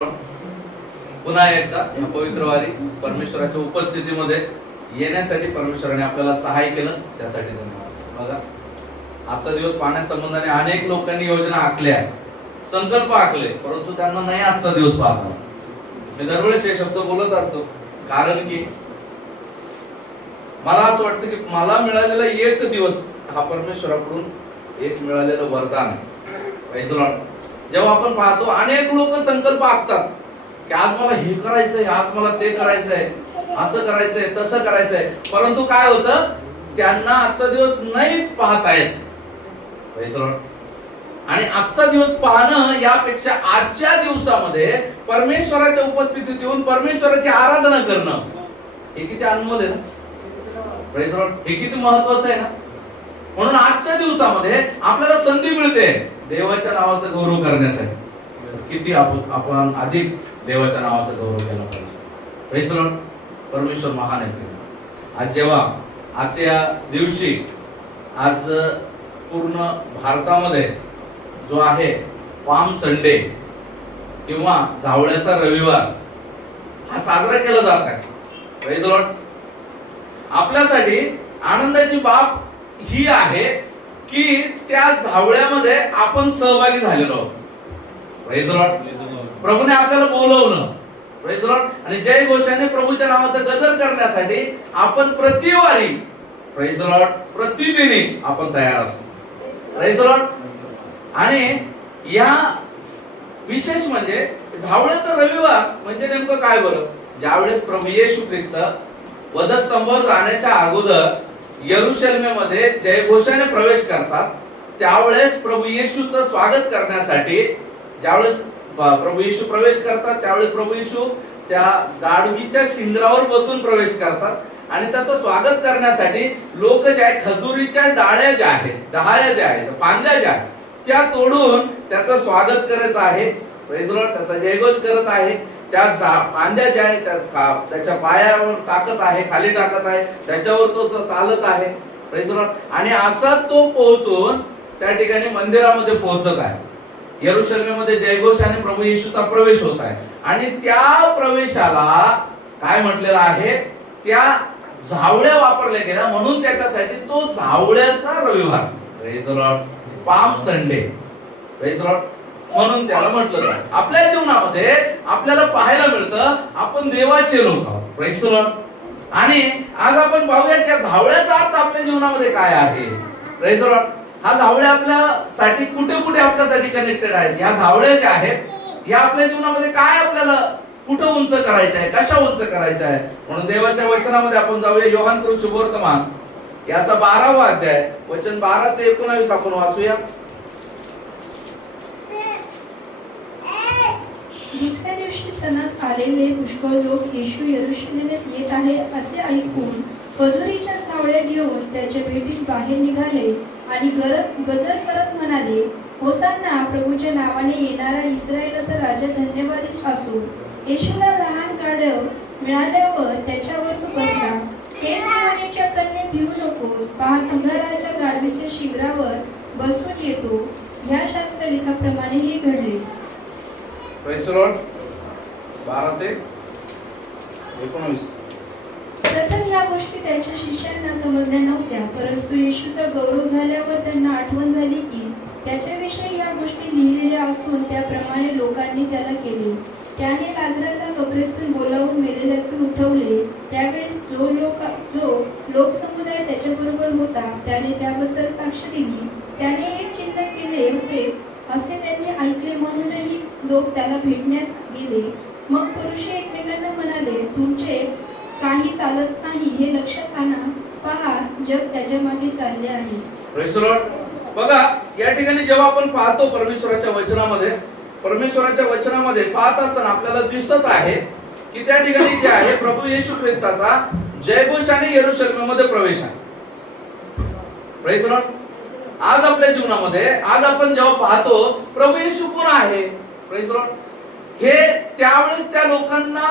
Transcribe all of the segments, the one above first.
पुन्हा एकदा या पवित्र वारी परमेश्वराच्या उपस्थितीमध्ये येण्यासाठी परमेश्वराने आपल्याला सहाय्य केलं, त्यासाठी धन्यवाद. बघा, आजचा दिवस पाहण्यासंबंधाने अनेक लोकांनी योजना आखल्या, संकल्प आखले, परंतु त्यांना नाही आजचा दिवस पाहता. मी दरवेळेस हे शब्द बोलत असतो, कारण की मला असं वाटतं की मला मिळालेला एक दिवस हा परमेश्वराकडून एक मिळालेलं वरदान आहे. Praise the Lord. जेव्हा आपण पाहतो अनेक लोक संकल्प आखतात की आज मला हे करायचंय, आज मला ते करायचंय, असं करायचंय, तसं करायचंय, परंतु काय होतं, त्यांना आजचा दिवस नाही पाहता येत. Praise the Lord. आणि आजचा दिवस पाहणं यापेक्षा आजच्या दिवसामध्ये परमेश्वराच्या उपस्थितीत येऊन परमेश्वराची आराधना करणं हे किती अनमोल आहे ना. Praise the Lord. हे किती महत्वाचं आहे ना. म्हणून आजच्या दिवसामध्ये आपल्याला संधी मिळते देवाच्या नावाचा गौरव करण्यासाठी. किती आपण अधिक देवाच्या नावाचा गौरव केला पाहिजे. Praise the Lord. परमेश्वर महान आहे. आज जेव्हा आजच्या दिवशी आज पूर्ण भारतामध्ये जो आहे पाम संडे किंवा झावळ्याचा रविवार हा साजरा केला जात आहे. Praise the Lord. आपल्यासाठी आनंदाची बाब ही आहे की त्या झावळ्यामध्ये आपण सहभागी झालेलो आहोत. Praise the Lord. प्रभूने आपल्याला बोलवलं. Praise the Lord. आणि जय घोषाने प्रभूच्या नावाचा गजर करण्यासाठी आपण प्रतिवारी, प्रेज द लॉर्ड, प्रतिदिनी आपण तयार असतो. Praise the Lord. आणि या विशेष म्हणजे झावळ्याचा रविवार म्हणजे नेमकं काय बरं, ज्यावेळेस प्रभू येशू ख्रिस्त वधस्तंभावर जाण्याच्या अगोदर यरुशलेमेमध्ये जयघोषाने प्रवेश करतात, त्यावेळेस प्रभू येशूचं स्वागत करण्यासाठी ज्यावेळेस प्रभू येशू प्रवेश करतात त्यावेळेस प्रभू येशू त्या गाढवीच्या शिंगरावर बसून प्रवेश करतात आणि त्याचं स्वागत करण्यासाठी लोक जे आहेत खजुरीच्या डाळ्या ज्या आहेत, डहाळ्या ज्या आहेत, फांद्या ज्या आहेत, त्या तोडून त्याचं स्वागत करत आहे. Praise the Lord. त्याचा जयघोष करत आहे. त्या फांद्या ज्या आहेत त्याच्या पायावर टाकत आहे, खाली टाकत आहे, त्याच्यावर तो चालत आहे. Praise the Lord. आणि असा तो पोहोचून त्या ठिकाणी मंदिरामध्ये पोहोचत आहे. यरुशलेमेमध्ये जयघोषाने प्रभू येशूचा प्रवेश होत आहे. आणि त्या प्रवेशाला काय म्हटलेलं आहे, त्या झावळ्या वापरल्या गेल्या, म्हणून त्याच्यासाठी तो झावळ्याचा रविवार, praise the Lord, palm Sunday, praise the Lord, म्हणून त्याला म्हटलं जातं. आपल्या जीवनामध्ये आपल्याला पाहायला मिळतं आपण देवाचे लोक आहोत. Praise the Lord. आणि आज आपण पाहूया त्या झावळ्याचा अर्थ आपल्या जीवनामध्ये काय आहे. Praise the Lord. हा झावळ्या आपल्यासाठी कुठे कुठे आपल्यासाठी कनेक्टेड आहेत. या झावळ्या ज्या आहेत या आपल्या जीवनामध्ये काय आपल्याला कुठं उंच करायचं आहे, कशा उंच करायचं आहे. म्हणून देवाच्या वचनामध्ये आपण जाऊया. योहान कृत शुभवर्तमान याचा 12वा अध्याय वचन 12 ते 19 आपण वाचूया. दुसऱ्या दिवशी सणास आलेले पुष्कळ लोक येशू यरुशलेमेस येत आहे असे ऐकून खजुरीच्या झावळ्या घेऊन त्याच्या भेटीस बाहेर निघाले आणि गजर करत म्हणाले, होसान्ना, प्रभूच्या नावाने येणारा इस्रायलाचा राजा धन्यवादित असो. येशूला लहान गाढव मिळाल्यावर त्याच्यावर तो बसला. हे सिंहाच्या कन्ये भिवू नकोस, पहा तुझा राजा गाढवीच्या शिंगरावर बसून येतो. ह्या शास्त्रलेखाप्रमाणे हे घडले. Praise the Lord. 12 ते 19. प्रथम या गोष्टी त्याच्या शिष्यांना समजल्या नव्हत्या, परंतु येशूचा गौरव झाल्यावर त्यांना आठवण झाली की त्याच्याविषयी या गोष्टी लिहिलेल्या असून त्याप्रमाणे लोकांनी त्याला केले. त्याने लाजराला कबरेतून बोलावून मेलेल्यातून उठवले. त्यावेळेस जो लोकसमुदाय त्याच्याबरोबर होता त्याने त्याबद्दल साक्ष दिली. त्याने हे चिन्ह केले होते असे त्यांनी ऐकले, म्हणूनही लोक त्याला भेटण्यास गेले. मग पुरुष एकमेकांना म्हणाले, तुमचे काही चालत नाही हे लक्षात आणा, पहा जग त्याच्या मागे चालले आहे. Praise the Lord. बघा, या ठिकाणी जेव्हा आपण पाहतो परमेश्वराच्या वचनामध्ये पाहत असताना आपल्याला दिसत आहे की त्या ठिकाणी जे आहे प्रभू येशू ख्रिस्ताचा जयघोषाने यरुशलेममध्ये प्रवेश आहे. Praise the Lord. आज आपल्या जीवनामध्ये आज आपण जेव्हा पाहतो प्रभू येशू कोण आहे, प्रेज द लॉर्ड, हे त्यावेळेस त्या लोकांना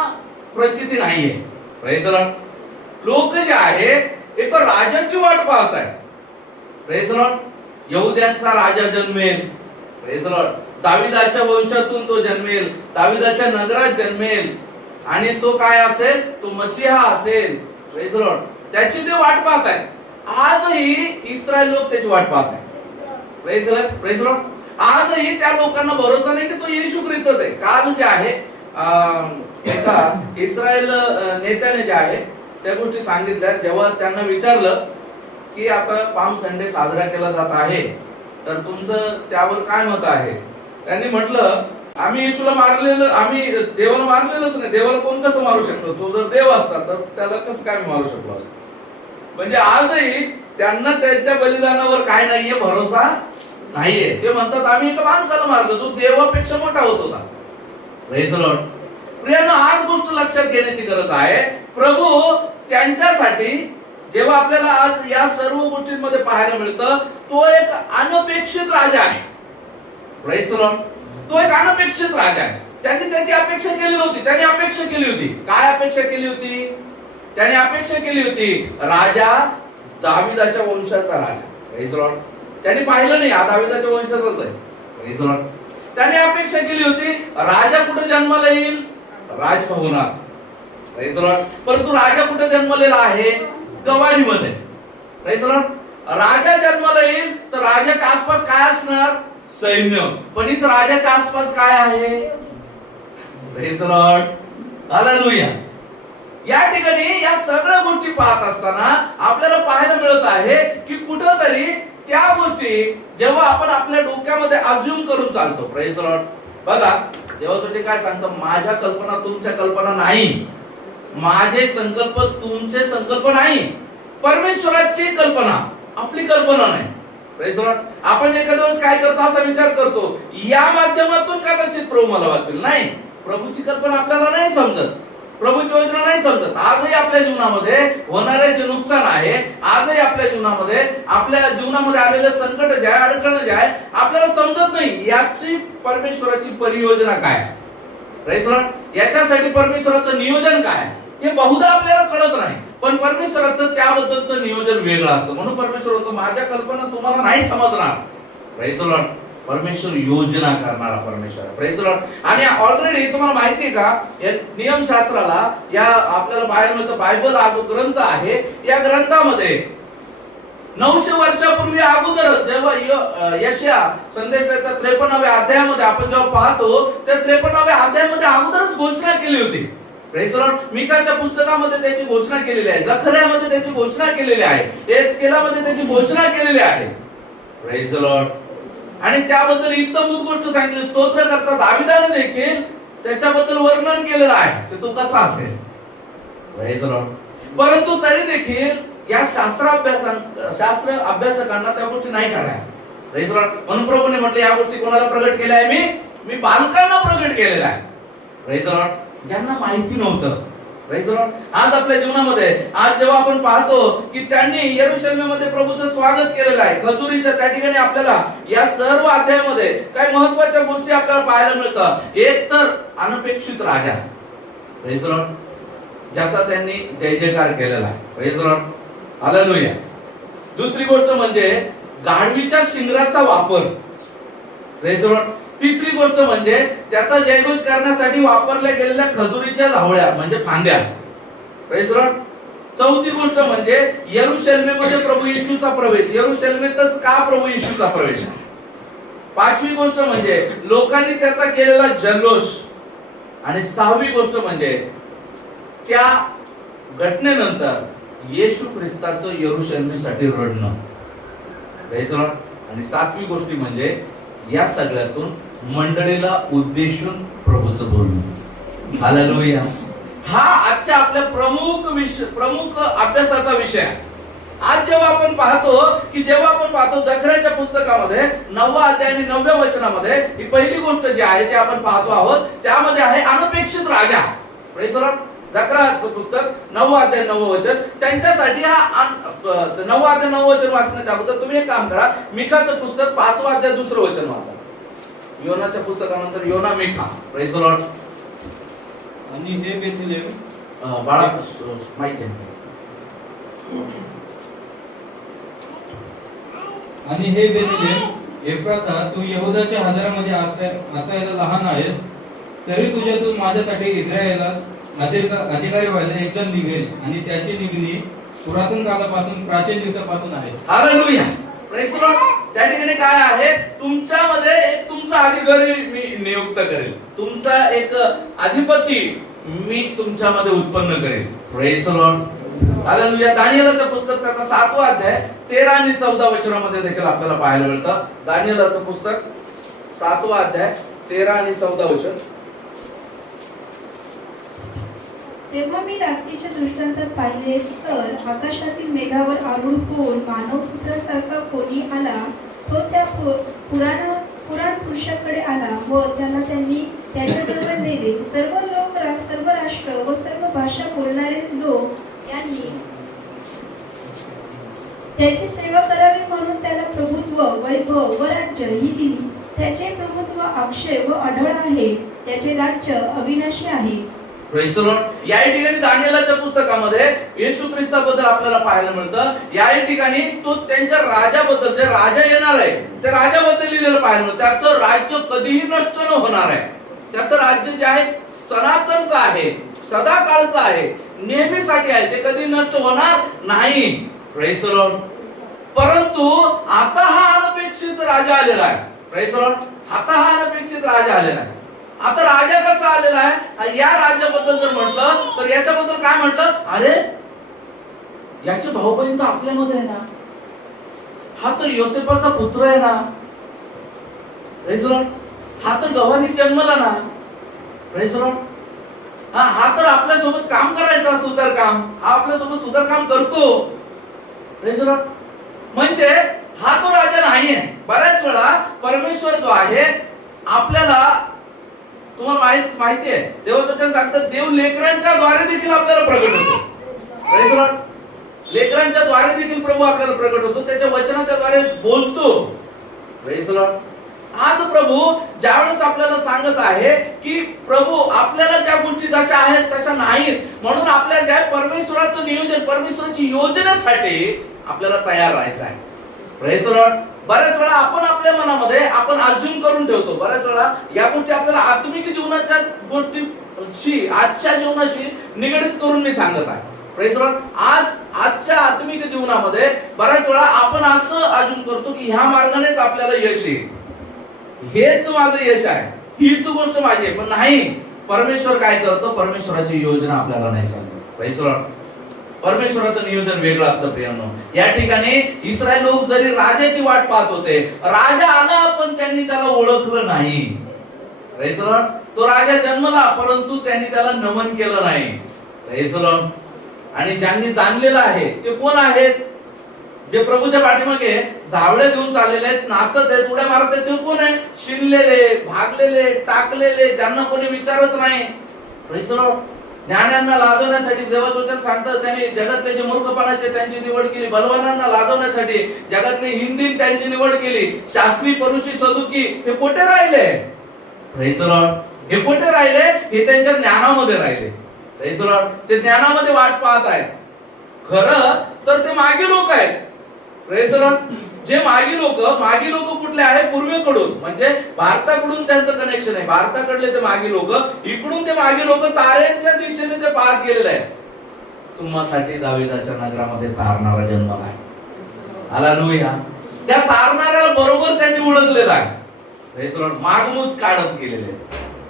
प्रचिती नाहीये. Praise the Lord. लोक जे आहे एक राजाची वाट पाहत आहे. Praise the Lord. यहुद्यांचा राजा जन्मेल. Praise the Lord. दाविदाच्या वंशातून तो जन्मेल, दाविदाच्या नगरात जन्मेल आणि तो काय असेल, तो मसीहा असेल. Praise the Lord. त्याची ते वाट पाहत आहेत. आजही इस्रायल लोक त्याची वाट पाहत आहेत. Praise the Lord. आजही त्या लोकांना भरोसा नाही की तो येशू ख्रिस्तच आहे. काल जे आहे एका इस्रायल नेत्याने जे आहे त्या गोष्टी सांगितल्या. जेव्हा त्यांना विचारलं की आता पाम संडे साजरा केला जात आहे, तर तुमचं त्यावर काय मत आहे, त्यांनी म्हटलं आम्ही येशूला मारलेलं, आम्ही देवाला मारलेलंच नाही. देवाला कोण कसं मारू शकतो, तो जर देव असता तर त्याला कसं काय मारू शकलो असतो. म्हणजे आजही त्यांना त्यांच्या बलिदानावर काय नाहीये, भरोसा नाहीये. ते म्हणतात आम्ही एका माणसाला मारलं जो देवापेक्षा मोठा होत होता. Praise the Lord. प्रियानो, आज गोष्ट लक्षात घेण्याची गरज आहे. प्रभू त्यांच्यासाठी जेव्हा आपल्याला आज या सर्व गोष्टींमध्ये पाहायला मिळतं, तो एक अनपेक्षित राजा आहे. Praise the Lord. तो एक अनपेक्षित राजा आहे. त्यांनी त्याची अपेक्षा केली नव्हती. त्याने अपेक्षा केली होती. काय अपेक्षा केली होती? त्याने अपेक्षा केली होती राजा दाविदाच्या वंशाचा राजा. Praise the Lord. त्यांनी पाहिलं नाही हा दाविदाच्या वंशाचाच आहे. Praise the Lord. त्याने अपेक्षा केली होती राजा कुठे जन्माला येईल, राजभवनात. Praise the Lord. परंतु राजा कुठे जन्मलेला आहे, गवारीमध्ये. Praise the Lord. राजा जन्माला येईल तर राजाच्या आसपास काय असणार, सैन्य. पण इथं राजाच्या आसपास काय आहे, प्रेज द लॉर्ड, हालेलुया. या ठिकाणी या सगळ्या गोष्टी पाहत असताना आपल्याला पाहायला मिळत आहे की कुठंतरी त्या गोष्टी जेव्हा आपण आपल्या डोक्यामध्ये अज्युम करून चालतो. Praise the Lord. बघा, जेव्हा तुझे काय सांगतो, माझ्या कल्पना तुमच्या कल्पना नाही, माझे संकल्प तुमचे संकल्प नाही, परमेश्वराची कल्पना आपली कल्पना नाही. Praise the Lord. आपण एखाद्या वेळेस काय करतो, असा विचार करतो या माध्यमातून कदाचित प्रभू मला वाचवेल. नाही, प्रभूची कल्पना आपल्याला नाही समजत, प्रभूची योजना नाही समजत. आजही आपल्या जीवनामध्ये होणारे जे नुकसान आहे, आजही आपल्या जीवनामध्ये आलेले संकट जे आहे, अडचण जे आहे, आपल्याला समजत नाही याची परमेश्वराची परियोजना काय, प्रेज द लॉर्ड, याच्यासाठी परमेश्वराचं नियोजन काय हे बहुधा आपल्याला कळत नाही. पण परमेश्वराचं त्याबद्दलचं नियोजन वेगळं असतं. म्हणून परमेश्वर म्हणतो माझ्या कल्पना तुम्हाला नाही समजणार. Praise the Lord. परमेश्वर योजना करणारा परमेश्वर. Praise the Lord. आणि ऑलरेडी तुम्हाला माहिती आहे का, या नियमशास्त्राला या आपल्याला बायबल हा जो ग्रंथ आहे, या ग्रंथामध्ये 900 वर्षापूर्वी अगोदर जेव्हा यशया संदेशाच्या 53व्या अध्यायामध्ये आपण जेव्हा पाहतो, त्या 53व्या अध्यायामध्ये अगोदरच घोषणा केली होती. Praise the Lord. मिकाच्या पुस्तकामध्ये त्याची घोषणा केलेली आहे, जकर्यामध्ये त्याची घोषणा केलेली आहे, एस्केलामध्ये त्याची घोषणा केलेली आहे. Praise the Lord. आणि त्याबद्दल इत्तमूत गोष्ट सांगितली. स्तोत्र करता दाविदाने देखील त्याच्याबद्दल वर्णन केलेलं आहे की तो कसा असेल. Praise the Lord. परंतु तरी देखील या शास्त्र अभ्यासकांना त्या गोष्टी नाही कळल्या. Praise the Lord. म्हणून प्रभूने म्हटले या गोष्टी कोणाला प्रगट केल्या आहे, मी बालकांना प्रगट केलेला आहे. Praise the Lord. ज्यांना माहिती नव्हतं. Praise the Lord. आज आपल्या जीवनामध्ये आज जेव्हा आपण पाहतो की त्यांनी यरूशलेममध्ये प्रभूचं स्वागत केलेलं आहे, खजुरीच्या त्या ठिकाणी आपल्याला या सर्व अध्यायामध्ये काही महत्त्वाच्या गोष्टी आपल्याला पाहायला मिळतात. एक तर अनपेक्षित राजा, प्रेज द लॉर्ड, ज्याचा त्यांनी जय जयकार केलेला आहे. Praise the Lord, hallelujah. दुसरी गोष्ट म्हणजे गाढवीच्या शिंगराचा वापर. Praise the Lord. तिसरी गोष्ट म्हणजे त्याचा जयघोष करण्यासाठी वापरल्या गेलेल्या खजुरीच्या झावळ्या म्हणजे फांद्या. Praise the Lord. चौथी गोष्ट म्हणजे यरूशलेममध्ये प्रभू येशूचा प्रवेश. यरूशलेमेतच का प्रभू येशूचा प्रवेश. पाचवी गोष्ट म्हणजे लोकांनी त्याचा केलेला जल्लोष. आणि सहावी गोष्ट म्हणजे त्या घटनेनंतर येशू ख्रिस्ताचं यरूशलेमेसाठी रडणं. Praise the Lord. आणि सातवी गोष्टी म्हणजे या सगळ्यातून मंडळीला उद्देशून प्रभूचं बोलणं. हालेलुया. हा आजच्या आपल्या प्रमुख अभ्यासाचा विषय. आज जेव्हा आपण पाहतो जकर्याच्या पुस्तकामध्ये 9वा अध्याय आणि 9व्या वचनामध्ये ही पहिली गोष्ट जी आहे ती आपण पाहतो आहोत, त्यामध्ये आहे अनपेक्षित राजा. Praise the Lord. जकर्याचं पुस्तक 9वा अध्याय 9वं वचन. त्यांच्यासाठी हा 9वा अध्याय 9वं वचन वाचण्याच्या अगोदर तुम्ही एक काम करा, मिकाचं पुस्तक 5वा अध्याय 2रं वचन वाचा. योनाच्या पुस्तकानंतर योना, मिका. Praise the Lord. आणि हे बेथलेम बाळा माहित आहे. आणि हे बेथलेम एफ्राता, तू यहूदाच्या हजारामध्ये असायला लहान आहेस, तरी तुझ्यातून माझ्यासाठी इस्रायेलात अधिकारी व्हायला एक जण निघेल, आणि त्याची निघणी पुरातन काळापासून, प्राचीन दिवसापासून आहे. Hallelujah, praise the Lord. त्या ठिकाणी काय आहे, तुमच्यामध्ये एक तुमचा अधिकारी मी नियुक्त करेल, तुमचा एक अधिपती मी तुमच्यामध्ये उत्पन्न करेल. Praise the Lord. हालेलुया. दानिएलचं पुस्तक त्याचा 7वा अध्याय 13 आणि 14 वचनामध्ये देखील आपल्याला पाहायला मिळतं. दानिएलचं पुस्तक 7वा अध्याय 13 आणि 14 वचन. तेव्हा मी रात्रीच्या दृष्टांतात पाहिले, तर आकाशातील मेघावर आरूढ होऊन मानवपुत्रासारखा कोणी आला. तो त्या पुराण पुरुषाकडे आला व त्याला त्यांनी त्याच्याजवळ नेले. सर्व लोक, सर्व राष्ट्र व सर्व भाषा बोलणारे लोक यांनी त्याची सेवा करावी म्हणून त्याला प्रभुत्व, वैभव व राज्य ही दिली. त्याचे प्रभुत्व अक्षय व अढळ आहे, त्याचे राज्य अविनाशी आहे. Praise the Lord. या ठिकाणी दानिएलच्या पुस्तकामध्ये येशू ख्रिस्ताबद्दल आपल्याला पाहायला मिळतं. या ठिकाणी तो त्यांच्या राजाबद्दल, जे राजा येणार आहे त्या राजाबद्दल लिहिलेलं पाहायला मिळतं. त्याचं राज्य कधीही नष्ट न होणार आहे. त्याचं राज्य जे आहे सनातनचं आहे, सदाकाळचं आहे, नेहमीसाठी आहे, ते कधी नष्ट होणार नाही. Praise the Lord. परंतु आता हा अनपेक्षित राजा आलेला आहे. Praise the Lord. आता हा अनपेक्षित राजा आलेला आहे. आता राजा कसा आलेला आहे, या राजाबद्दल जर म्हटलं तर याच्याबद्दल काय म्हटलं, अरे याचे भाऊ बहीण तर आपल्यामध्ये आहे ना, हा तर योसेफाचा पुत्र आहे ना. Praise the Lord. हा तर गव्हाणी जन्मला ना. Praise the Lord. हा तर आपल्यासोबत काम करायचा, सुतारकाम, हा आपल्यासोबत सुतारकाम करतो. Praise the Lord. म्हणजे हा तो राजा नाहीये. बऱ्याच वेळा परमेश्वर जो आहे आपल्याला, तुम्हाला माहिती आहे, देवाचं सांगतात देव लेकरांच्या द्वारे देखील आपल्याला प्रगट होतो. Praise the Lord. लेकरांच्या द्वारे देखील प्रभू आपल्याला प्रगट होतो, त्याच्या वचनाच्या द्वारे बोलतो. Praise the Lord. आज प्रभू ज्यावेळेस आपल्याला सांगत आहे की प्रभू आपल्याला ज्या गोष्टी जशा आहेत तशा नाहीत, म्हणून आपल्याला ज्या परमेश्वराचं नियोजन, परमेश्वराची योजनेसाठी आपल्याला तयार राहायचं आहे. Praise the Lord. बऱ्याच वेळा आपण आपल्या मनामध्ये आपण अज्युम करून ठेवतो. बऱ्याच वेळा या गोष्टी आपल्याला आत्मिक जीवनाच्या गोष्टीशी, आजच्या जीवनाशी निगडित करून मी सांगत आहे. Praise the Lord. आजच्या आत्मिक जीवनामध्ये बऱ्याच वेळा आपण असं अज्युम करतो की ह्या मार्गानेच आपल्याला यश येईल, हेच माझं यश आहे, हीच गोष्ट माझी आहे. पण नाही, परमेश्वर काय करतो, परमेश्वराची योजना आपल्याला नाही सांगतो. Praise the Lord. परमेश्वराचं नियोजन वेगळं असतं प्रियांनो. या ठिकाणी इस्रायल लोक जरी राजाची वाट पाहत होते, राजा आला पण त्यांनी त्याला ओळखलं नाही. Praise the Lord. तो राजा जन्मला परंतु त्यांनी त्याला नमन केलं नाही. Praise the Lord. आणि ज्यांनी जाणलेलं आहे ते कोण आहेत, जे प्रभूच्या पाठीमागे झावळे घेऊन चाललेले आहेत, नाचत आहेत, उड्या मारत आहेत, ते कोण आहे, शिनलेले, भागलेले, टाकलेले, ज्यांना कोणी विचारत नाही. Praise the Lord. ज्ञानांना लाजवण्यासाठी देवाचं वचन सांगतं, त्यांनी जगातले जे मूर्खपणाचे त्यांची निवड केली, बलवानांना लाजवण्यासाठी जगातले हिंदी त्यांची निवड केली, शास्त्री, परुषी, सदुकी हे कुठे राहिले. Praise the Lord. हे कुठे राहिले, हे त्यांच्या ज्ञानामध्ये राहिले. Praise the Lord. ते ज्ञानामध्ये वाट पाहत आहेत. खरं तर ते मागे लोक आहेत. Praise the Lord. जे मागी लोक कुठले आहे, पूर्वेकडून, म्हणजे भारताकडून त्यांचं कनेक्शन आहे. भारताकडले ते मागी लोक, इकडून ते मागी लोक ताऱ्यांच्या दिशेने ते पाहत गेलेले आहेत. तुम्हासाठी दाविदाच्या नगरामध्ये तारणारा जन्मला आहे. हालेलुया. त्या तारणाऱ्याला बरोबर त्यांनी ओळखलेलं आहे. Praise the Lord. मागमूस काढत गेलेले.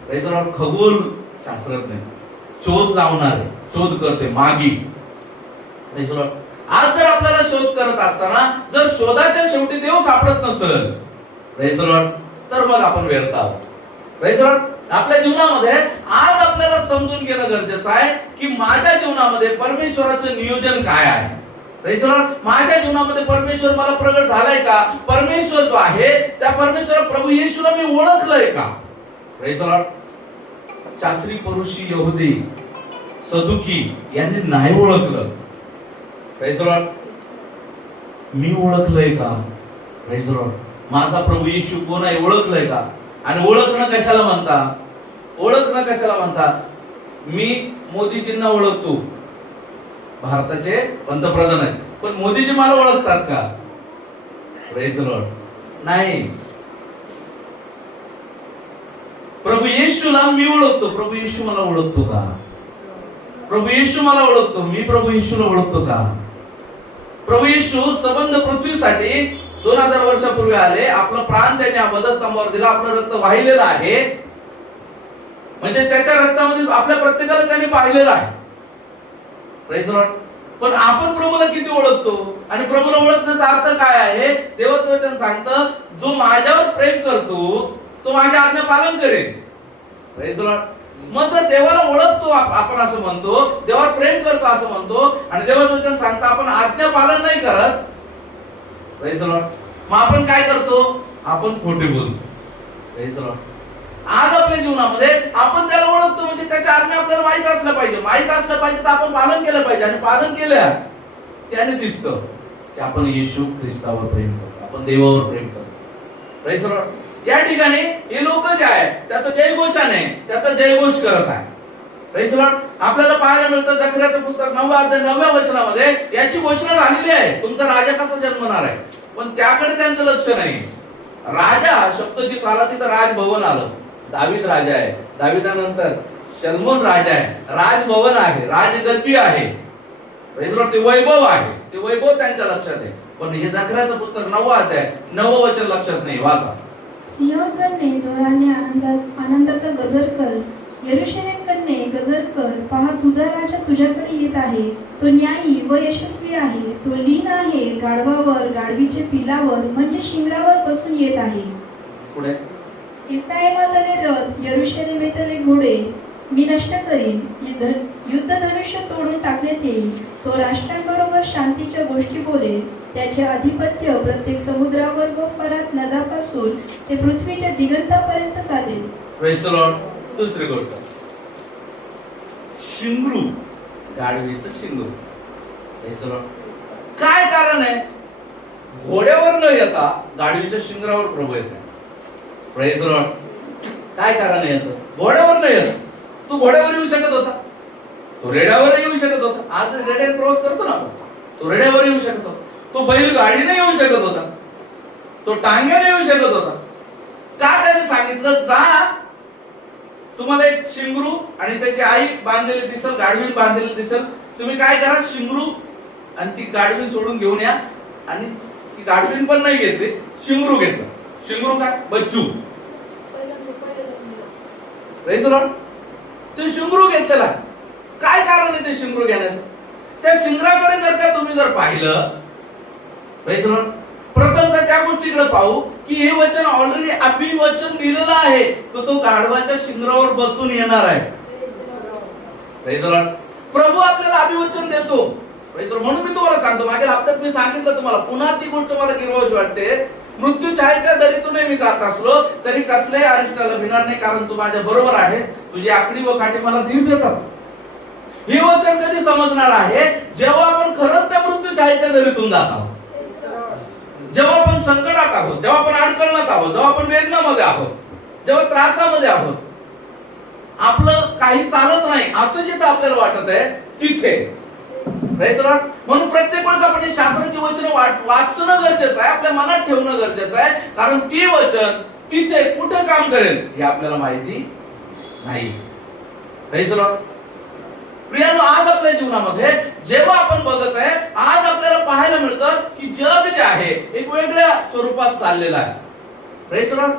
Praise the Lord. खगोल शास्त्रज्ञ, शोध लावणारे, शोध करते मागी. Praise the Lord. आज जर आपल्याला शोध करत असताना जर शोधाच्या शेवटी देव सापडत नसेल, प्रेज द लॉर्ड, तर मग आपण व्यर्थ आहोत. Praise the Lord. आपल्या जीवनामध्ये आज आपल्याला समजून घेणं गरजेचं आहे की माझ्या जीवनामध्ये परमेश्वराचं नियोजन काय आहे. Praise the Lord. माझ्या जीवनामध्ये परमेश्वर मला प्रगट झालाय का, परमेश्वर जो आहे त्या परमेश्वर प्रभू येशूला मी ओळखलंय का. Praise the Lord. शास्त्री, परुषी, यहुदी, सदुकी यांनी नाही ओळखलं. Praise the Lord. मी ओळखलंय का. Praise the Lord. माझा प्रभू येशू कोण आहे ओळखलंय का. आणि ओळखणं कशाला म्हणता, ओळखणं कशाला म्हणता. मी मोदीजींना ओळखतो, भारताचे पंतप्रधान आहेत, पण मोदीजी मला ओळखतात का. Praise the Lord. नाही. प्रभू येशूला मी ओळखतो, प्रभू येशू मला ओळखतो का? प्रभू येशू मला ओळखतो, मी प्रभू येशूला ओळखतो का? प्रभू येशू संबंध पृथ्वीसाठी 2000 वर्षापूर्वी आले, आपला प्राण त्यांनी वधस्तंभावर दिला, आपलं रक्त वाहिलेलं आहे, म्हणजे त्याच्या रक्तामध्ये आपल्या प्रत्येकाला त्यांनी पाहिलेलं आहे. Praise the Lord. पण आपण प्रभूला किती ओळखतो? आणि प्रभूला ओळखण्याचा अर्थ काय आहे? देवाचं वचन सांगतं, जो माझ्यावर प्रेम करतो तो माझ्या आज्ञा पालन करेल. Praise the Lord. मग जर देवाला ओळखतो आपण असं म्हणतो, देवावर प्रेम करतो असं म्हणतो, आणि देवाचं वचन सांगतं आपण आज्ञा पालन नाही करत, प्रेज द लॉर्ड, मग आपण काय करतो? आपण खोटे बोलतो. Praise the Lord. आज आपल्या जीवनामध्ये आपण त्याला ओळखतो, म्हणजे त्याच्या आज्ञा आपल्याला माहित असलं पाहिजे, माहित असलं पाहिजे तर आपण पालन केलं पाहिजे, आणि पालन केल्या त्याने दिसतं की आपण येशू ख्रिस्तावर प्रेम करतो, आपण देवावर प्रेम करतो. Praise the Lord. या ठिकाणी हे लोक जे आहे त्याचा जयघोषाने त्याचा जयघोष करत आहे. Praise the Lord. आपल्याला पाहायला मिळतं जकर्याचं पुस्तक 9व्या अध्याय 9व्या वचनामध्ये याची घोषणा झालेली आहे, तुमचा राजा कसा जन्मणार आहे, पण त्याकडे त्यांचं लक्ष नाही. राजा शब्द जिथं आला तिथं राजभवन आलं. दावीद राजा आहे, दाविदानंतर शल्मोन राजा आहे, राजभवन आहे, राजगद्दी आहे. Praise the Lord. ते वैभव आहे, ते वैभव त्यांच्या लक्षात आहे, पण हे जकर्याचं पुस्तक 9वा अध्याय 9वं वचन लक्षात नाही. वाचा. सियोन कन्ये जोराने आनंदाचा गजर कर, यरूशलेम कन्ये गजर कर, पहा तुझा राजा तुझ्याकडे येत आहे, तो न्यायी व यशस्वी आहे, तो लीन आहे गाढवावर, गाढवीचे पिलावर म्हणजे शिंगरावर बसून येत आहे. पुढे. इफ्राईमातले रथ, यरूशलेमेतले घोडे मी नष्ट करीन, युद्ध धनुष्य तोडून टाकण्यात येईल, तो राष्ट्रांबरोबर शांतीच्या गोष्टी बोलेल, त्याचे अधिपत्य प्रत्येक समुद्रावर व फरात नदापासून ते पृथ्वीच्या दिगंतापर्यंत चालेल. Praise the Lord. दुसरी गोष्ट, शिंगरू, गाढवीचं शिंगरू. Praise the Lord. काय कारण आहे? घोड्यावर न येता गाढवीच्या शिंगरावर प्रभू येत. Praise the Lord. काय कारण आहे याचं? घोड्यावर न येत. तो घोड्यावर येऊ शकत होता, तो रेड्यावर येऊ शकत होता. आज रेड्यावर क्रॉस करतो ना आपण, तो रेड्यावर येऊ शकत होता, तो बैल गाडीने येऊ शकत होता, तो टांग्याने येऊ शकत होता. का त्याने सांगितलं, जा तुम्हाला एक शिंगरू आणि त्याची आई बांधलेली दिसेल, गाढवी बांधलेली दिसेल, तुम्ही काय करा, शिंगरू आणि ती गाढवी सोडून घेऊन या. आणि ती गाढवी पण नाही घेतली, शिंगरू घेतलं. शिंगरू काय? बच्चू. Praise the Lord. ते शिंगरू घेतलेला. काय कारण आहे ते शिंगरू घेण्याचं? त्या शिंगराकडे जर का तुम्ही जर पाहिलं, प्रेज द लॉर्ड, प्रथम तर त्या गोष्टीकडे पाहू की हे वचन ऑलरेडी अभिवचन दिलेलं आहे, तो गाढवाच्या शिंगरावर बसून येणार आहे. Praise the Lord. प्रभू आपल्याला अभिवचन देतो. Praise the Lord. म्हणून मी तुम्हाला सांगतो, मागील हप्त्यात मी सांगितलं तुम्हाला, पुन्हा ती गोष्ट मला गिरवावीशी वाटते. मृत्यू छायेच्या दरीतूनही मी जात असलो तरी कसल्याही अरिष्टाला भिणार नाही, कारण तू माझ्या बरोबर आहेस, तुझी आकडी व काठी मला धीर देतात. हे वचन कधी समजणार आहे? जेव्हा आपण खरंच त्या मृत्यू छायेच्या दरीतून जात आहोत, जेव्हा आपण संकटात आहोत, जेव्हा आपण अडकळणात आहोत, जेव्हा आपण वेदनामध्ये आहोत, जेव्हा त्रासामध्ये आहोत, आपलं काही चालत नाही असं जिथं आपल्याला वाटत आहे तिथे. Praise the Lord. म्हणून प्रत्येक वेळेस आपण हे शास्त्राची वचन वाचणं गरजेचं आहे, आपल्या मनात ठेवणं गरजेचं आहे, कारण ती वचन तिथे कुठे काम करेल हे आपल्याला माहिती नाही. Praise the Lord. प्रियानो, आज आपल्या जीवनामध्ये जेव्हा आपण बघत आहे, आज आपल्याला पाहायला मिळतं की जग जे आहे एक वेगळ्या स्वरूपात चाललेलं आहे. Praise the Lord.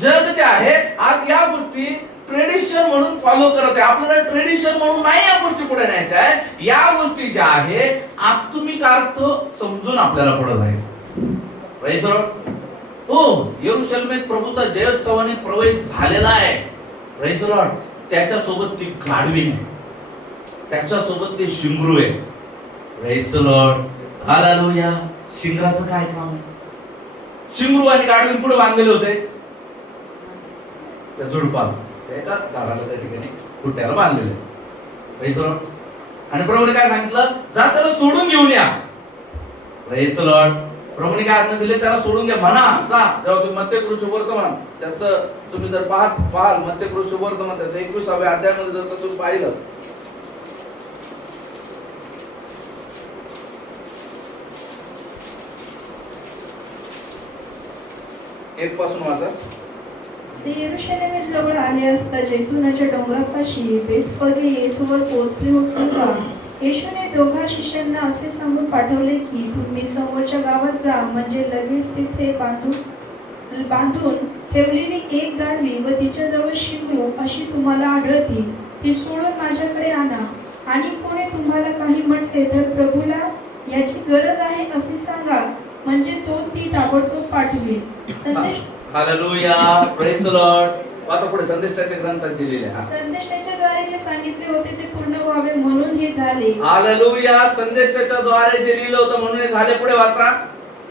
जग जे आहे आज या गोष्टी ट्रेडिशन म्हणून फॉलो करत आहे. आपल्याला ट्रेडिशन म्हणून नाही या गोष्टी पुढे न्यायच्या आहे. या गोष्टी ज्या आहे आत्मिक अर्थ समजून आपल्याला पुढे जायचं. Praise the Lord. हो, यरूशलेमेत प्रभूचा जयोत्सवाने प्रवेश झालेला आहे. Praise the Lord. त्याच्या सोबत ती गाढवी आहे, त्याच्या सोबत ते शिंगरू आहे. Praise the Lord. हालेलुया. शिंगराचं काय काम आहे? शिंगरू आणि गाढवी पुढे बांधलेले होते त्या झुडपाला, एका झाडाला त्या ठिकाणी खुट्ट्याला बांधलेले. Praise the Lord. आणि प्रभूने काय सांगितलं? जा त्याला सोडून घेऊन या. Praise the Lord. प्रभूने काय आज्ञा दिली? त्याला सोडून घ्या. म्हणा जा. जेव्हा तुम्ही मत्तेकृ शुभवर्तमान त्याचं तुम्ही जर पाहाल मत्तेकृ शुभवर्तमान त्याच्या 21व्या अध्यायामध्ये जर तुम्ही पाहिलं, 1 पासून वाचा. ते यरूशलेमेजवळ आले असता जैतुनाच्या डोंगरापाशी बेतफगे येथवर पोहोचले होते का येशूने दोघा शिष्यांना असे सांगून पाठवले की तुम्ही समोरच्या गावात जा, म्हणजे लगेच तिथे बांधून ठेवलेली एक गाढवी व तिच्याजवळ शिंगरू अशी तुम्हाला आढळतील, ती सोडून माझ्याकडे आणा. आणि कोणी तुम्हाला काही म्हटले तर प्रभूला याची गरज आहे असे सांगा, म्हणजे तो ती ताबडतोब पाठवेल. संदेश हालेलुया, प्रेज द लॉर्ड. वाचा पुढे. संदेशाच्या ग्रंथात दिलेले आहे. संदेशाच्याद्वारे जे सांगितले होते ते पूर्ण व्हावे म्हणून हे झाले. हालेलुया, संदेशाच्या द्वारे जे लिहिलं होतं म्हणून हे झाले. पुढे वाचा.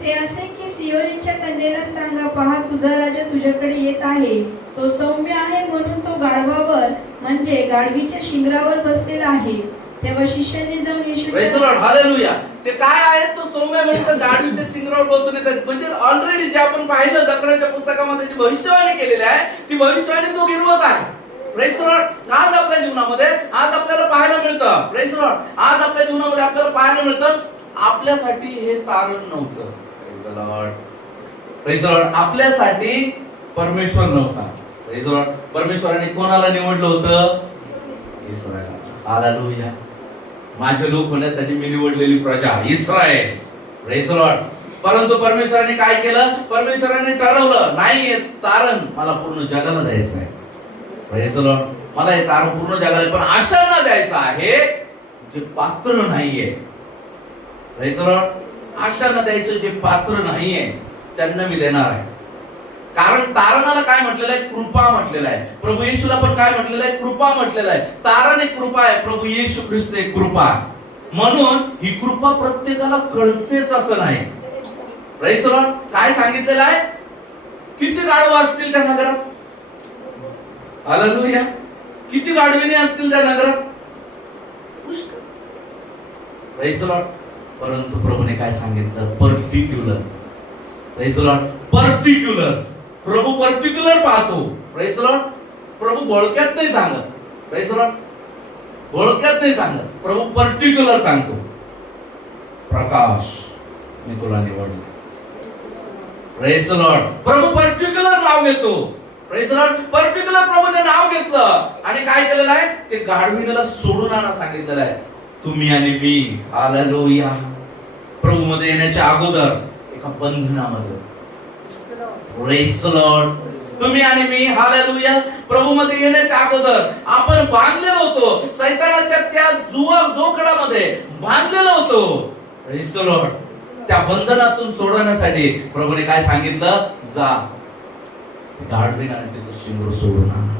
ते असे की सियोनीच्या कन्येला सांगा, पहा तुझा राजा तुझ्याकडे येत आहे, तो सौम्य आहे म्हणून तो गाढवावर म्हणजे गाढवीच्या शिंगरावर बसलेला आहे. तेव्हा शिष्यांनी जाऊन प्रेज द येशूच्या लॉर्ड. हालेलुया. ते काय आहे? तो सौम्य म्हणतात गाढवीच्या शिंगरावर बसून येतात. म्हणजे ऑलरेडी जे आपण पाहिलं जकरियाच्या पुस्तकामध्ये जी भविष्यवाणी केलेली आहे ती भविष्यवाणी तो गिरवत आहे. Praise the Lord. आज आपल्या जीवनामध्ये आज आपल्याला पाहायला मिळतं. Praise the Lord. आज आपल्या जीवनामध्ये आपल्याला पाहायला मिळतं आपल्यासाठी हे तारण नव्हतं. Praise the Lord. Praise the Lord. आपल्यासाठी परमेश्वर नव्हता. Praise the Lord. परमेश्वराने कोणाला निवडलं होतं? इस्रायल. हालेलुया. माझे लोक होण्यासाठी मी निवडलेली प्रजा इस्रायल. Praise the Lord. परंतु परमेश्वराने काय केलं? परमेश्वराने ठरवलं नाही हे तारण मला पूर्ण जगाला द्यायचं आहे. Praise the Lord. मला हे तारण पूर्ण जगाला पण अशांना द्यायचं आहे जे पात्र नाहीये. Praise the Lord. अशांना द्यायचं जे पात्र नाहीये त्यांना मी देणार आहे. कारण तारणाला काय म्हटलेलं आहे? कृपा म्हटलेलं आहे. प्रभू येशूला पण काय म्हटलेलं आहे? कृपा म्हटलेलं आहे. तारण एक कृपा आहे. प्रभू येशू ख्रिस्त एक कृपा आहे. म्हणून ही कृपा प्रत्येकाला कळतेच असं नाही. Praise the Lord. काय सांगितलेलं आहे? किती गाढवा असतील त्या नगरात? हालेलुया. किती गाढविणे असतील त्या नगरात? पुष्कळ. Praise the Lord. परंतु प्रभूने काय सांगितलं? Particular. Praise the Lord. Particular. प्रभू पर्टिक्युलर पाहतो. Praise the Lord. प्रभू बोळक्यात नाही सांगत. Praise the Lord. बोळक्यात नाही सांगत. प्रभू पर्टिक्युलर सांगतो. प्रकाश, मी तुला निवडलं. Praise the Lord. प्रभू पर्टिक्युलर नाव घेतो. Praise the Lord. पर्टिक्युलर प्रभूने नाव घेतलं आणि काय केलेलं आहे? ते गाढविणीला सोडून आणा सांगितलेलं आहे. तुम्ही आणि मी. हालेलुया. प्रभू मध्ये येण्याच्या अगोदर एका बंधनामध्ये. Praise the Lord. तुम्ही आणि मी हालेलुया प्रभू मध्ये येण्याच्या अगोदर आपण बांधलेलो होतो. शैतानाच्या त्या जोखडामध्ये बांधलेलो होतो. Praise the Lord. त्या बंधनातून सोडवण्यासाठी प्रभूने काय सांगितलं? जा गाढवीन आणि त्याचं शिंगरू सोडून आणा.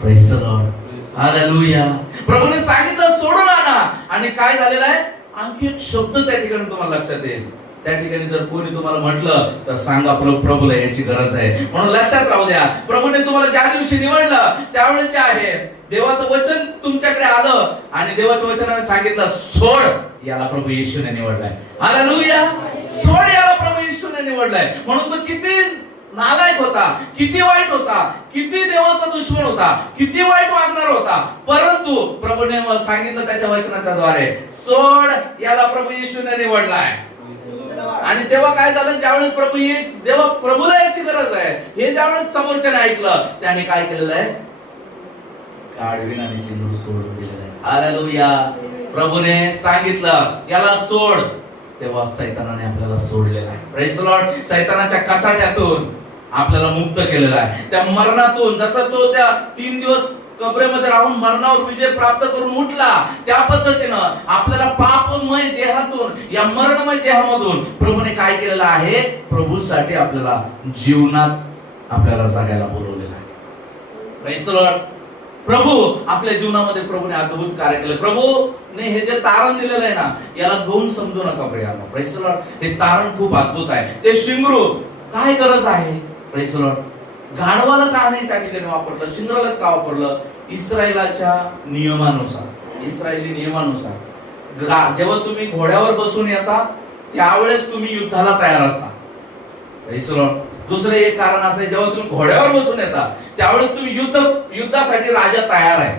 Praise the Lord. हालेलुया. प्रभूने सांगितलं सोडून आणा. आणि काय झालेलं आहे? आणखी एक शब्द त्या ठिकाणी तुम्हाला लक्षात येईल. त्या ठिकाणी जर कोणी तुम्हाला म्हटलं तर सांगा प्रभूला याची गरज आहे. म्हणून लक्षात राहू द्या. प्रभूने तुम्हाला ज्या दिवशी निवडलं त्यावेळेस जे आहे देवाचं वचन तुमच्याकडे आलं आणि देवाच्या वचनाने सांगितलं सोड याला प्रभू येशूने निवडलाय. हालेलुया. सोड याला प्रभू येशूने निवडलाय. म्हणून तो किती नालायक होता, किती वाईट होता, किती देवाचा दुश्मन होता, किती वाईट वागणार होता, परंतु प्रभूने सांगितलं त्याच्या वचनाच्या द्वारे सोड याला प्रभू येशूने निवडलाय. आणि तेव्हा काय झालं? ज्यावेळेस प्रभूला याची गरज आहे हे ज्यावेळेस समोरच्याने ऐकलं त्याने काय केलेलं आहे? गाढवीन आणि शिंगरू सोडून दिलेलं आहे. हालेलुया. प्रभूने सांगितलं याला सोड, तेव्हा शैतानाने आपल्याला सोडलेलं आहे. Praise the Lord. शैतानाच्या कसाट्यातून आपल्याला मुक्त केलेला आहे. त्या मरणातून जसं तो त्या 3 दिवस कबरेमध्ये राहून मरणावर विजय प्राप्त करून उठला त्या पद्धतीनं आपल्याला पापमय देहातून या मरणमय देहामधून प्रभूने काय केलेलं आहे? प्रभूसाठी आपल्याला जीवनात आपल्याला जगायला बोलवलेलं आहे. Praise the Lord. प्रभू आपल्या जीवनामध्ये प्रभूने अद्भुत कार्य केले. प्रभूने हे जे तारण दिलेलं आहे ना याला दोन समजू नका प्रियांनो. Praise the Lord. हे तारण खूप अद्भुत आहे. ते शिंगरू काय गरज आहे? Praise the Lord. गाढवाला का नाही त्या ठिकाणी वापरलं? शिंगरालाच का वापरलं? इस्रायलाच्या नियमानुसार, इस्रायली नियमानुसार जेव्हा तुम्ही घोड्यावर बसून येता त्यावेळेस तुम्ही युद्धाला तयार असता. Praise the Lord. दुसरे एक कारण असं आहे जेव्हा तुम्ही घोड्यावर बसून येता त्यावेळेस तुम्ही युद्धासाठी राजा तयार आहे.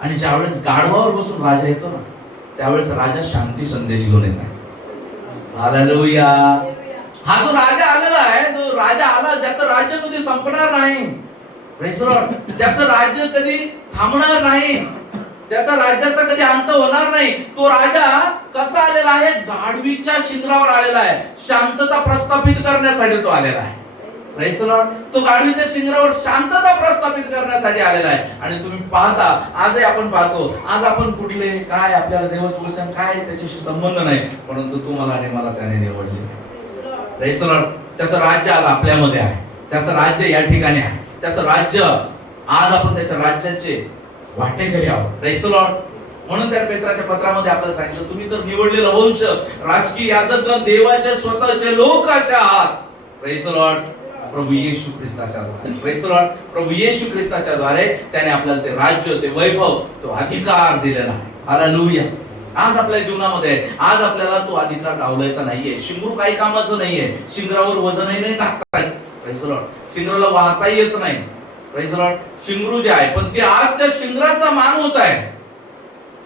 आणि ज्यावेळेस गाढवावर बसून राजा येतो ना त्यावेळेस राजा शांती संदेश घेऊन येत आहे. हालेलुया. हा जो राजा आलेला आहे, जो राजा आला ज्याचं राज्य कधी संपणार नाही, प्रेज द लॉर्ड, ज्याचं राज्य कधी थांबणार नाही, त्याचा राज्याचा कधी अंत होणार नाही, तो राजा कसा आलेला आहे? गाढवीच्या शिंगरावर आलेला आहे. शांतता प्रस्थापित करण्यासाठी तो आलेला आहे. Praise the Lord. तो गाढवीच्या शिंगरावर शांतता प्रस्थापित करण्यासाठी आलेला आहे. आणि तुम्ही पाहता, आजही आपण पाहतो, आज आपण कुठले काय आपल्याला देवाचं वचन काय त्याच्याशी संबंध नाही, परंतु तुम्हाला आणि मला त्याने निवडले. Praise the Lord. त्याचं राज्य आज आपल्यामध्ये आहे, त्याचं राज्य या ठिकाणी आहे, त्याचं राज्य आज आपण त्याच्या राज्याचे वाटेकरी आहोत. Praise the Lord. म्हणून त्या पेत्राच्या पत्रामध्ये आपल्याला सांगितलं, तुम्ही तर निवडलेला वंश, राजकीय याजकगण, देवाचे स्वतःचे लोक असे आहात. Praise the Lord. प्रभू येशू ख्रिस्ताच्या द्वारे, प्रेज द लॉर्ड, प्रभू येशू ख्रिस्ताच्या द्वारे त्याने आपल्याला ते राज्य, ते वैभव, तो अधिकार दिलेला आहे. हालेलुया. आज आपल्या जीवनामध्ये आज आपल्याला तो अधिकार डावलायचा नाहीये. शिंगरू काही कामाचं नाहीये. शिंगरावर वजनही नाही टाकता येत. Praise the Lord. शिंगराला वाहता येत नाही. Praise the Lord. शिंगरू जे आहे, पण ते आज त्या शिंगराचा मान होत आहे.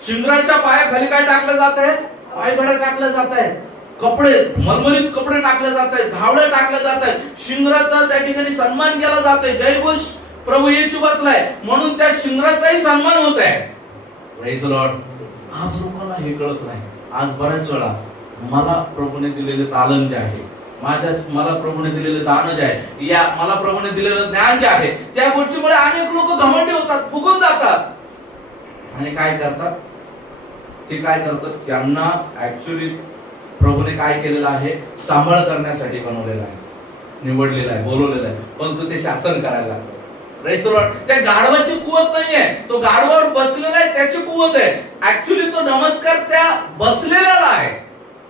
शिंगराच्या पायाखाली काय टाकलं जात आहे? पायघडा टाकलं जात आहे, कपडे, मलमलीत कपडे टाकले जात आहेत, झावळे टाकले जात आहेत, शिंगराचा त्या ठिकाणी सन्मान केला जातोय. जयघोष प्रभू येशू बसलाय म्हणून त्या शिंगराचाही सन्मान होत आहे. Praise the Lord. आज लोकांना हे कळत नाही. आज बऱ्याच वेळा मला प्रभूने दिलेले तालन जे आहे, मला प्रभूने दिलेले दान जे आहे, या मला प्रभूने दिलेलं ज्ञान जे आहे, त्या गोष्टीमुळे अनेक लोक घमंडी होतात, फुगून जातात. आणि काय करतात? ते काय करतात? त्यांना ऍक्च्युअली प्रभूने काय केलेलं आहे? सांभाळ करण्यासाठी बनवलेलं आहे, निवडलेलं आहे, बोलवलेलं आहे, पण तो ते शासन करायला लागतो. Praise the Lord. त्या गाढवाची कुवत नाहीये, तो गाढवावर बसलेला आहे त्याची कुवत आहे. ऍक्च्युअली तो नमस्कार त्या बसलेल्याला आहे,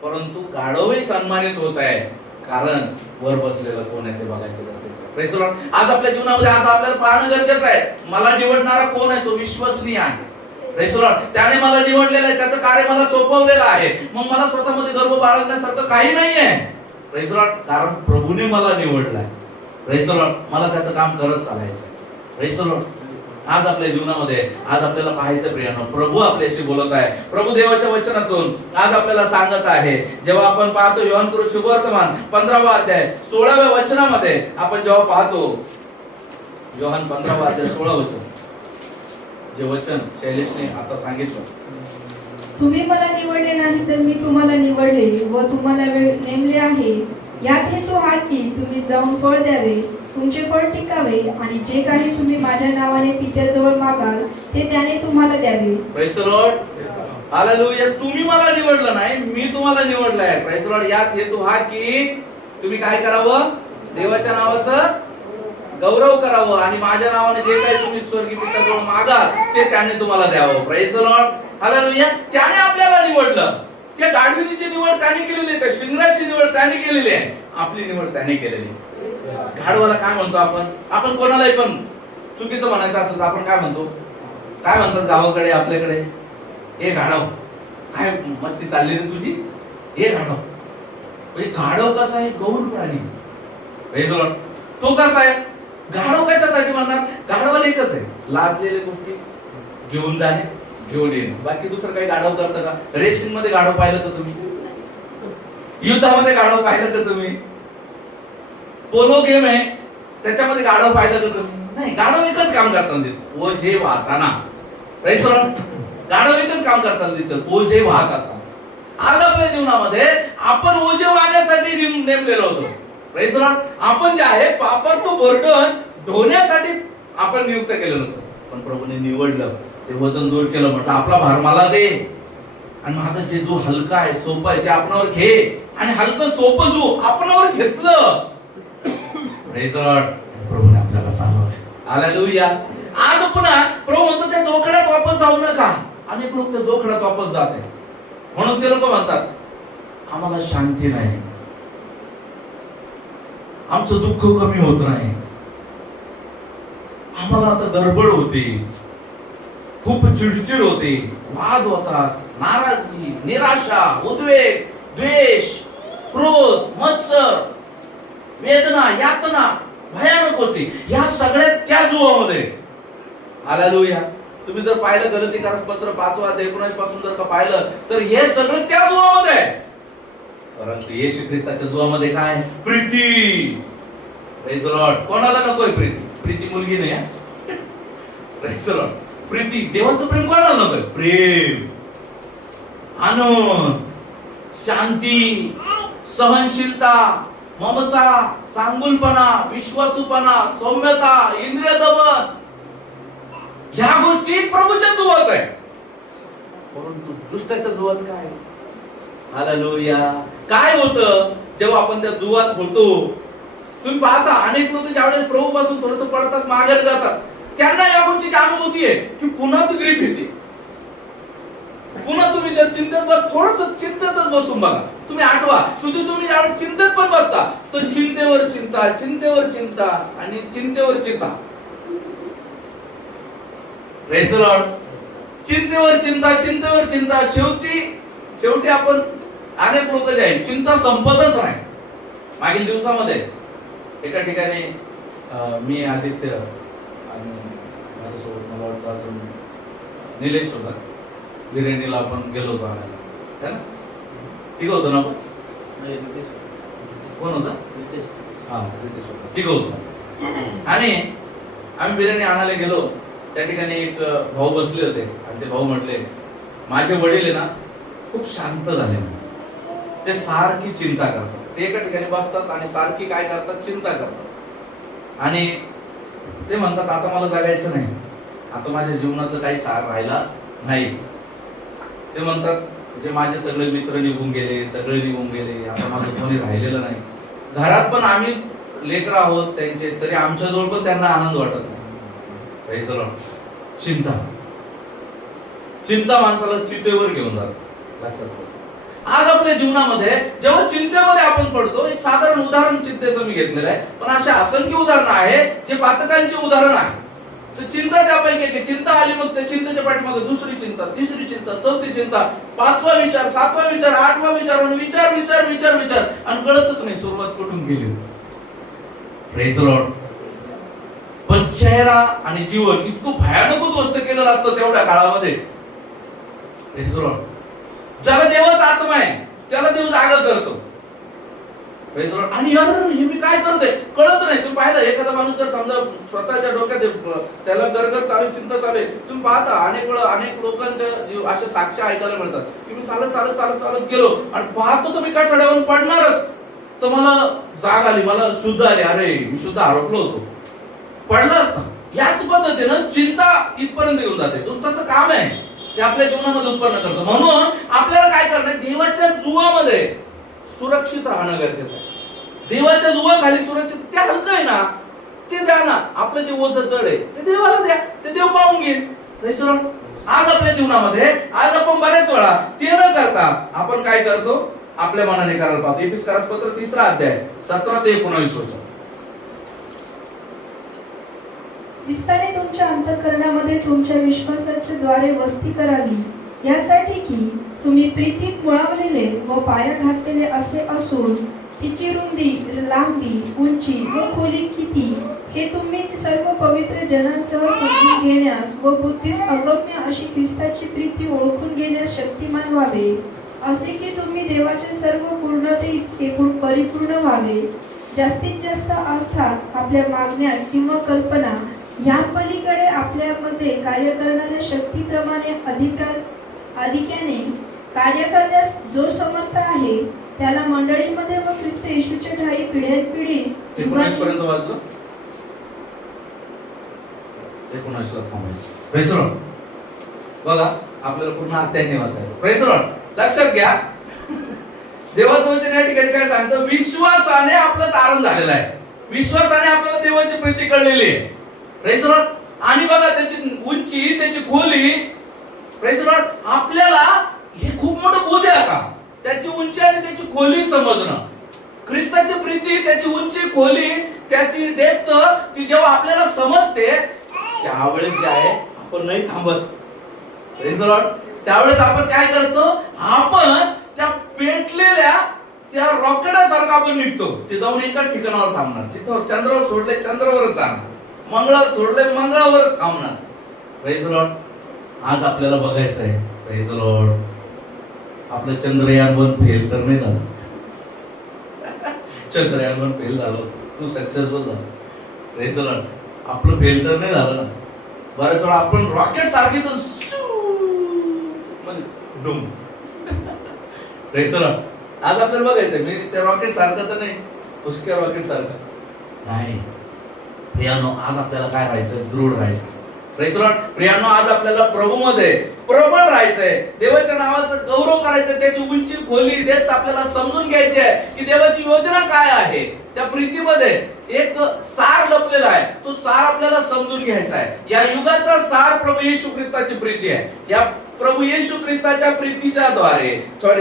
परंतु गाढवही सन्मानित होत आहे, कारण वर बसलेलं कोण आहे ते बघायचं गरजेचं आहे. Praise the Lord. आज आपल्या जीवनामध्ये आज आपल्याला पाहणं गरजेचं आहे, मला निवडणारा कोण आहे? तो विश्वसनीय आहे. Praise the Lord. त्याने मला निवडलेलं आहे, त्याचं कार्य मला सोपवलेलं आहे. मग मला स्वतःमध्ये गर्व बाळगण्यासारखं काही नाहीये. Praise the Lord. कारण प्रभूने मला निवडलाय. Praise the Lord. मला त्याचं काम करत चालायचं. Praise the Lord. आज आपल्या जीवनामध्ये आज आपल्याला पाहायचं प्रियानो, प्रभू आपल्याशी बोलत आहे. प्रभू देवाच्या वचनातून आज आपल्याला सांगत आहे. जेव्हा आपण पाहतो योहान शुभवर्तमान 15वा अध्याय 16व्या वचनामध्ये आपण जेव्हा पाहतो, योहान 15वा अध्याय 16 वचन, जे वचन शैलेशने आता सांगितलं, तुम्ही मला निवडले नाही तर मी तुम्हाला निवडले व तुम्हाला नेमले आहे. यात हेतू हा की तुम्ही जाऊन फळ द्यावे, तुमचे फळ टिकावे आणि जे काही तुम्ही माझ्या नावाने पित्याजवळ मागाल ते त्याने तुम्हाला द्यावे. Praise the Lord. हालेलुया. तुम्ही मला निवडलं नाही, मी तुम्हाला निवडलं आहे. Praise the Lord. यात हेतू हा की तुम्ही काय करावं? देवाच्या नावाचं गौरव करावं आणि माझ्या नावाने जे काही तुम्ही स्वर्गीय पित्याजवळ मागाल ते त्याने तुम्हाला द्यावं. Praise the Lord. हालेलुया. त्याने आपल्याला निवडलं. त्या गाढविणीची निवड त्याने केलेली आहे, त्या शिंगराची निवड त्याने केलेली आहे, आपली निवड त्याने केलेली आहे. गाढवाला काय म्हणतो आपण? आपण कोणालाही पण चुकीचं म्हणायचं असेल तर आपण काय म्हणतो? काय म्हणतात गावाकडे आपल्याकडे? ए गाढव, काय मस्ती चालली रे तुझी? ए गाढव. म्हणजे गाढव कसा आहे? गौर प्राणी. Praise the Lord. तो कसा आहे? गाढव कशासाठी म्हणणार? गाढवाला एकच आहे, लादलेल्या गोष्टी घेऊन जाणे, घेऊन येणे. बाकी दुसरं काही गाढव करतं का? रेसिंग मध्ये गाढव पाहिलं का तुम्ही? युद्धामध्ये गाढव पाहिलं का तुम्ही? पोलो गेम आहे त्याच्यामध्ये गाढव पाहिलं का तुम्ही? नाही. गाढव एकच काम करताना दिसत, ओझे वाहताना. Praise the Lord. गाढव एकच काम करताना दिसत, ओझे वाहत असताना. आज आपल्या जीवनामध्ये आपण ओझे वाहण्यासाठी नेमलेलो होतो. Praise the Lord. आपण जे आहे पापाचं बर्डन ढोण्यासाठी आपण नियुक्त केलेलं होतं, पण प्रभूने निवडलं, ते वजन दूर केलं, म्हटलं आपला भार मला दे आणि माझा जे जो हलका आहे, सोपं आहे ते आपणावर घे. आणि हलकं सोपं जो आपणावर घेतलं, प्रेज द लॉर्ड, प्रभूने आपल्याला चालवलंय. हालेलुया. आज पुन्हा प्रभू म्हणतो त्या जोखड्यात वापस जाऊ नका. अनेक लोक त्या जोखड्यात वापस जात आहेत, म्हणून ते लोक म्हणतात आम्हाला शांती नाही, आमचं दुःख कमी होत नाही, आम्हाला आता गडबड होते, खूप चिडचिड होते, वाद होतात, नाराजगी, निराशा, उद्वेग, द्वेष, क्रोध, मत्सर, वेदना, यातना, भयानक गोष्टी, या सगळ्या त्या जुवामध्ये. हालेलुया. तुम्ही जर पाहिलं गलतीकारक पत्र 5वा अध्याय 19 पासून जर का पाहिलं तर हे सगळं त्या जुवामध्ये आहे. परंतु येशू ख्रिस्ताच्या जुवामध्ये काय? Preeti, praise the Lord. कोणाला नकोय प्रीती? प्रीती मुलगी नाही. Praise the Lord. प्रीती, देवाचं प्रेम कोणाला नकोय? प्रेम, आनंद, शांती, सहनशीलता, ममता, सांगुलपणा, विश्वासूपणा, सौम्यता, इंद्रिय दमन, ह्या गोष्टी प्रभूच्या जुवत आहे. परंतु दुष्टाच्या जुवत काय? हालेलुया. काय होतं जेव्हा आपण त्या जुवात होतो? तुम्ही पाहता अनेक लोक ज्यावेळेस प्रभू पासून थोडंसं पडतात, माघारी जातात, त्यांना या गोष्टीची अनुभूती आहे की पुन्हा ती ग्रीप येते. पुन्हा तुम्ही जर चिंतेत थोडंसं चिंतेतच बसून बघा. तुम्ही आठवा, तुम्ही ज्यावेळेस चिंतेत पण बसता तर चिंतेवर चिंता, चिंतेवर चिंता आणि चिंतेवर चिंता. Praise the Lord. चिंतेवर चिंता, चिंतेवर चिंता. शेवटी आपण अनेक लोक जे आहेत चिंता संपतच नाही. मागील दिवसामध्ये एका ठिकाणी मी, आदित्य आणि माझ्यासोबत मला वाटतं अजून निलेश होता, बिर्याणीला आपण गेलो होतो आणायला, है ना? ठीक होतं ना आपण? कोण होता? हा, रितेश होता. ठीक होतं. आणि आम्ही बिर्याणी आणायला गेलो. त्या ठिकाणी एक भाऊ बसले होते आणि ते भाऊ म्हटले, माझे वडील आहे ना खूप शांत झाले. ते सारखी चिंता करतात. ते एका ठिकाणी बसतात आणि सारखी काय करतात? चिंता करतात. आणि ते म्हणतात, आता मला जगायचं नाही, आता माझ्या जीवनाचं काही सार राहिला नाही. ते म्हणतात, जे माझे सगळे मित्र निघून गेले, सगळे निघून गेले, आता माझं कोणी राहिलेलं नाही. घरात पण आम्ही लेकरं आहोत त्यांचे, तरी आमच्याजवळ पण त्यांना आनंद वाटत नाही. Praise the Lord. चिंता माणसाला चितेवर घेऊन जात. लक्षात ठेवा. आज आपल्या जीवनामध्ये जेव्हा चिंतेमध्ये आपण पडतो, एक साधारण उदाहरण चिंतेचं मी घेतलेलं आहे, पण असे असंख्य उदाहरण आहे जे पातकांचे उदाहरण आहे. तर चिंता त्यापैकी एक. चिंता आली, मग त्या चिंतेच्या पाठीमागे दुसरी चिंता, तिसरी चिंता, चौथी चिंता, पाचवा विचार, सातवा विचार, आठवा विचार, विचार विचार विचार विचार, आणि कळतच नाही सुरुवात कुठून गेली. Praise the Lord. पण चेहरा आणि जीवन इतकं भयानक उद्ध्वस्त केलेलं असतं तेवढ्या काळामध्ये. Praise the Lord. ज्याला देवाचा आत्मा आहे त्याला देव जागा करतो. Praise the Lord. आणि यार हे मी काय करतोय कळत नाही. तुम्ही पाहिलं, एखादा माणूस जर समजा स्वतःच्या डोक्यात त्याला गरगर चालू, चिंता चालू आहे, तुम्ही पाहता अनेक लोकांच्या अशा साक्ष ऐकायला मिळतात की मी चालत चालत चालत चालत गेलो आणि पाहतो तुम्ही काय ठड्यावर पडणारच, तर मला जाग आली, मला शुद्ध आली, अरे मी शुद्ध आरोपलो होतो, पडला असता. याच पद्धतीनं चिंता इथपर्यंत येऊन जाते. दुष्टाचं काम आहे ते आपल्या जीवनामध्ये उत्पन्न करतो. म्हणून आपल्याला काय करणं? देवाच्या जुवामध्ये सुरक्षित राहणं गरजेचं आहे. देवाच्या जुवाखाली सुरक्षित, ते हलकं आहे ना, ते द्या ना. आपलं जे ओझं जड आहे ते देवाला द्या, ते देव पाहून घेईल. आज आपल्या जीवनामध्ये आज आपण बऱ्याच वेळा ते न करता आपण काय करतो? आपल्या मनाने करायला पाहतो. एपिस्करास पत्र 3 अध्याय 17 ते 19 वचन. ख्रिस्ताने तुमच्या अंतःकरणामध्ये तुमच्या विश्वासाच्या द्वारे वस्ती करावी, यासाठी की तुम्ही प्रीतीत मुळावलेले व पाया घातलेले असे असून तिची रुंदी, लांबी, उंची व खोली किती हे तुम्ही सर्व पवित्र जनांसह समजून घेण्यास व बुद्धीस अगम्य अशी ख्रिस्ताची प्रीती ओळखून घेण्यास शक्तिमान व्हावे, असे की तुम्ही देवाचे सर्व पूर्णते इतके परिपूर्ण व्हावे. जास्तीत जास्त अर्थात आपल्या मागण्या किंवा कल्पना या पलीकडे आपल्यामध्ये कार्य करणाऱ्या शक्तीप्रमाणे अधिक्याने कार्य करण्यास जो समर्थ आहे, त्याला मंडळीमध्ये व ख्रिस्त येशूच्या ठायी पिढ्यानपिढी 19 पर्यंत वाचलं. 19 ला थांबायचं. Praise the Lord. बघा, आपल्याला पूर्ण अध्याय वाचायचं. Praise the Lord. लक्षात घ्या, देवाचं वचन या ठिकाणी काय सांगतं? विश्वासाने आपलं तारण झालेलं आहे. विश्वासाने आपल्याला देवाची प्रीती कळलेली आहे. Praise the Lord. आणि बघा, त्याची उंची, त्याची खोली. Praise the Lord. आपल्याला हे खूप मोठं बोध आहे का? त्याची उंची आणि त्याची खोली समजणं. ख्रिस्ताची प्रीती, त्याची उंची, खोली, त्याची डेप्थ, ती जेव्हा आपल्याला समजते त्यावेळेस जे आहे आपण नाही थांबत. Praise the Lord. त्यावेळेस आपण काय करतो? आपण त्या पेटलेल्या त्या रॉकेटासारखं आपण निघतो. ते जाऊन एकाच ठिकाणावर थांबणार. तिथं चंद्रावर सोडले चंद्रावरच जाणार, मंगळावर सोडले मंगळावरच थांबणार. Praise the Lord. आज आपल्याला बघायचं आहे. Praise the Lord. आपलं चंद्रयान 1 फेल तर नाही झालं. चंद्रयान 1 फेल झालं. तू सक्सेसफुल झाला. Praise the Lord. आपलं फेल तर नाही झालं ना. बऱ्याच वेळा आपण रॉकेट सारखी तर डुम. Praise the Lord. आज आपल्याला बघायचंय मी त्या रॉकेट सारखं तर नाही, उसक्या रॉकेट सारखं नाही. प्रियानो, आज आपल्याला काय राहायचं? दृढ राहायचं. Praise the Lord. प्रियानो, आज आपल्याला प्रभूमध्ये प्रबळ राहायचंय. देवाच्या नावाचा गौरव करायचा. त्याची उंची, खोली, डेप्थ आपल्याला समजून घ्यायची आहे की देवाची योजना काय आहे. त्या प्रीतीमध्ये एक सार लपलेला आहे. तो सार आपल्याला समजून घ्यायचा आहे. या युगाचा सार प्रभू येशू ख्रिस्ताची प्रीती आहे. या प्रभू येशू ख्रिस्ताच्या प्रीतीच्या द्वारे,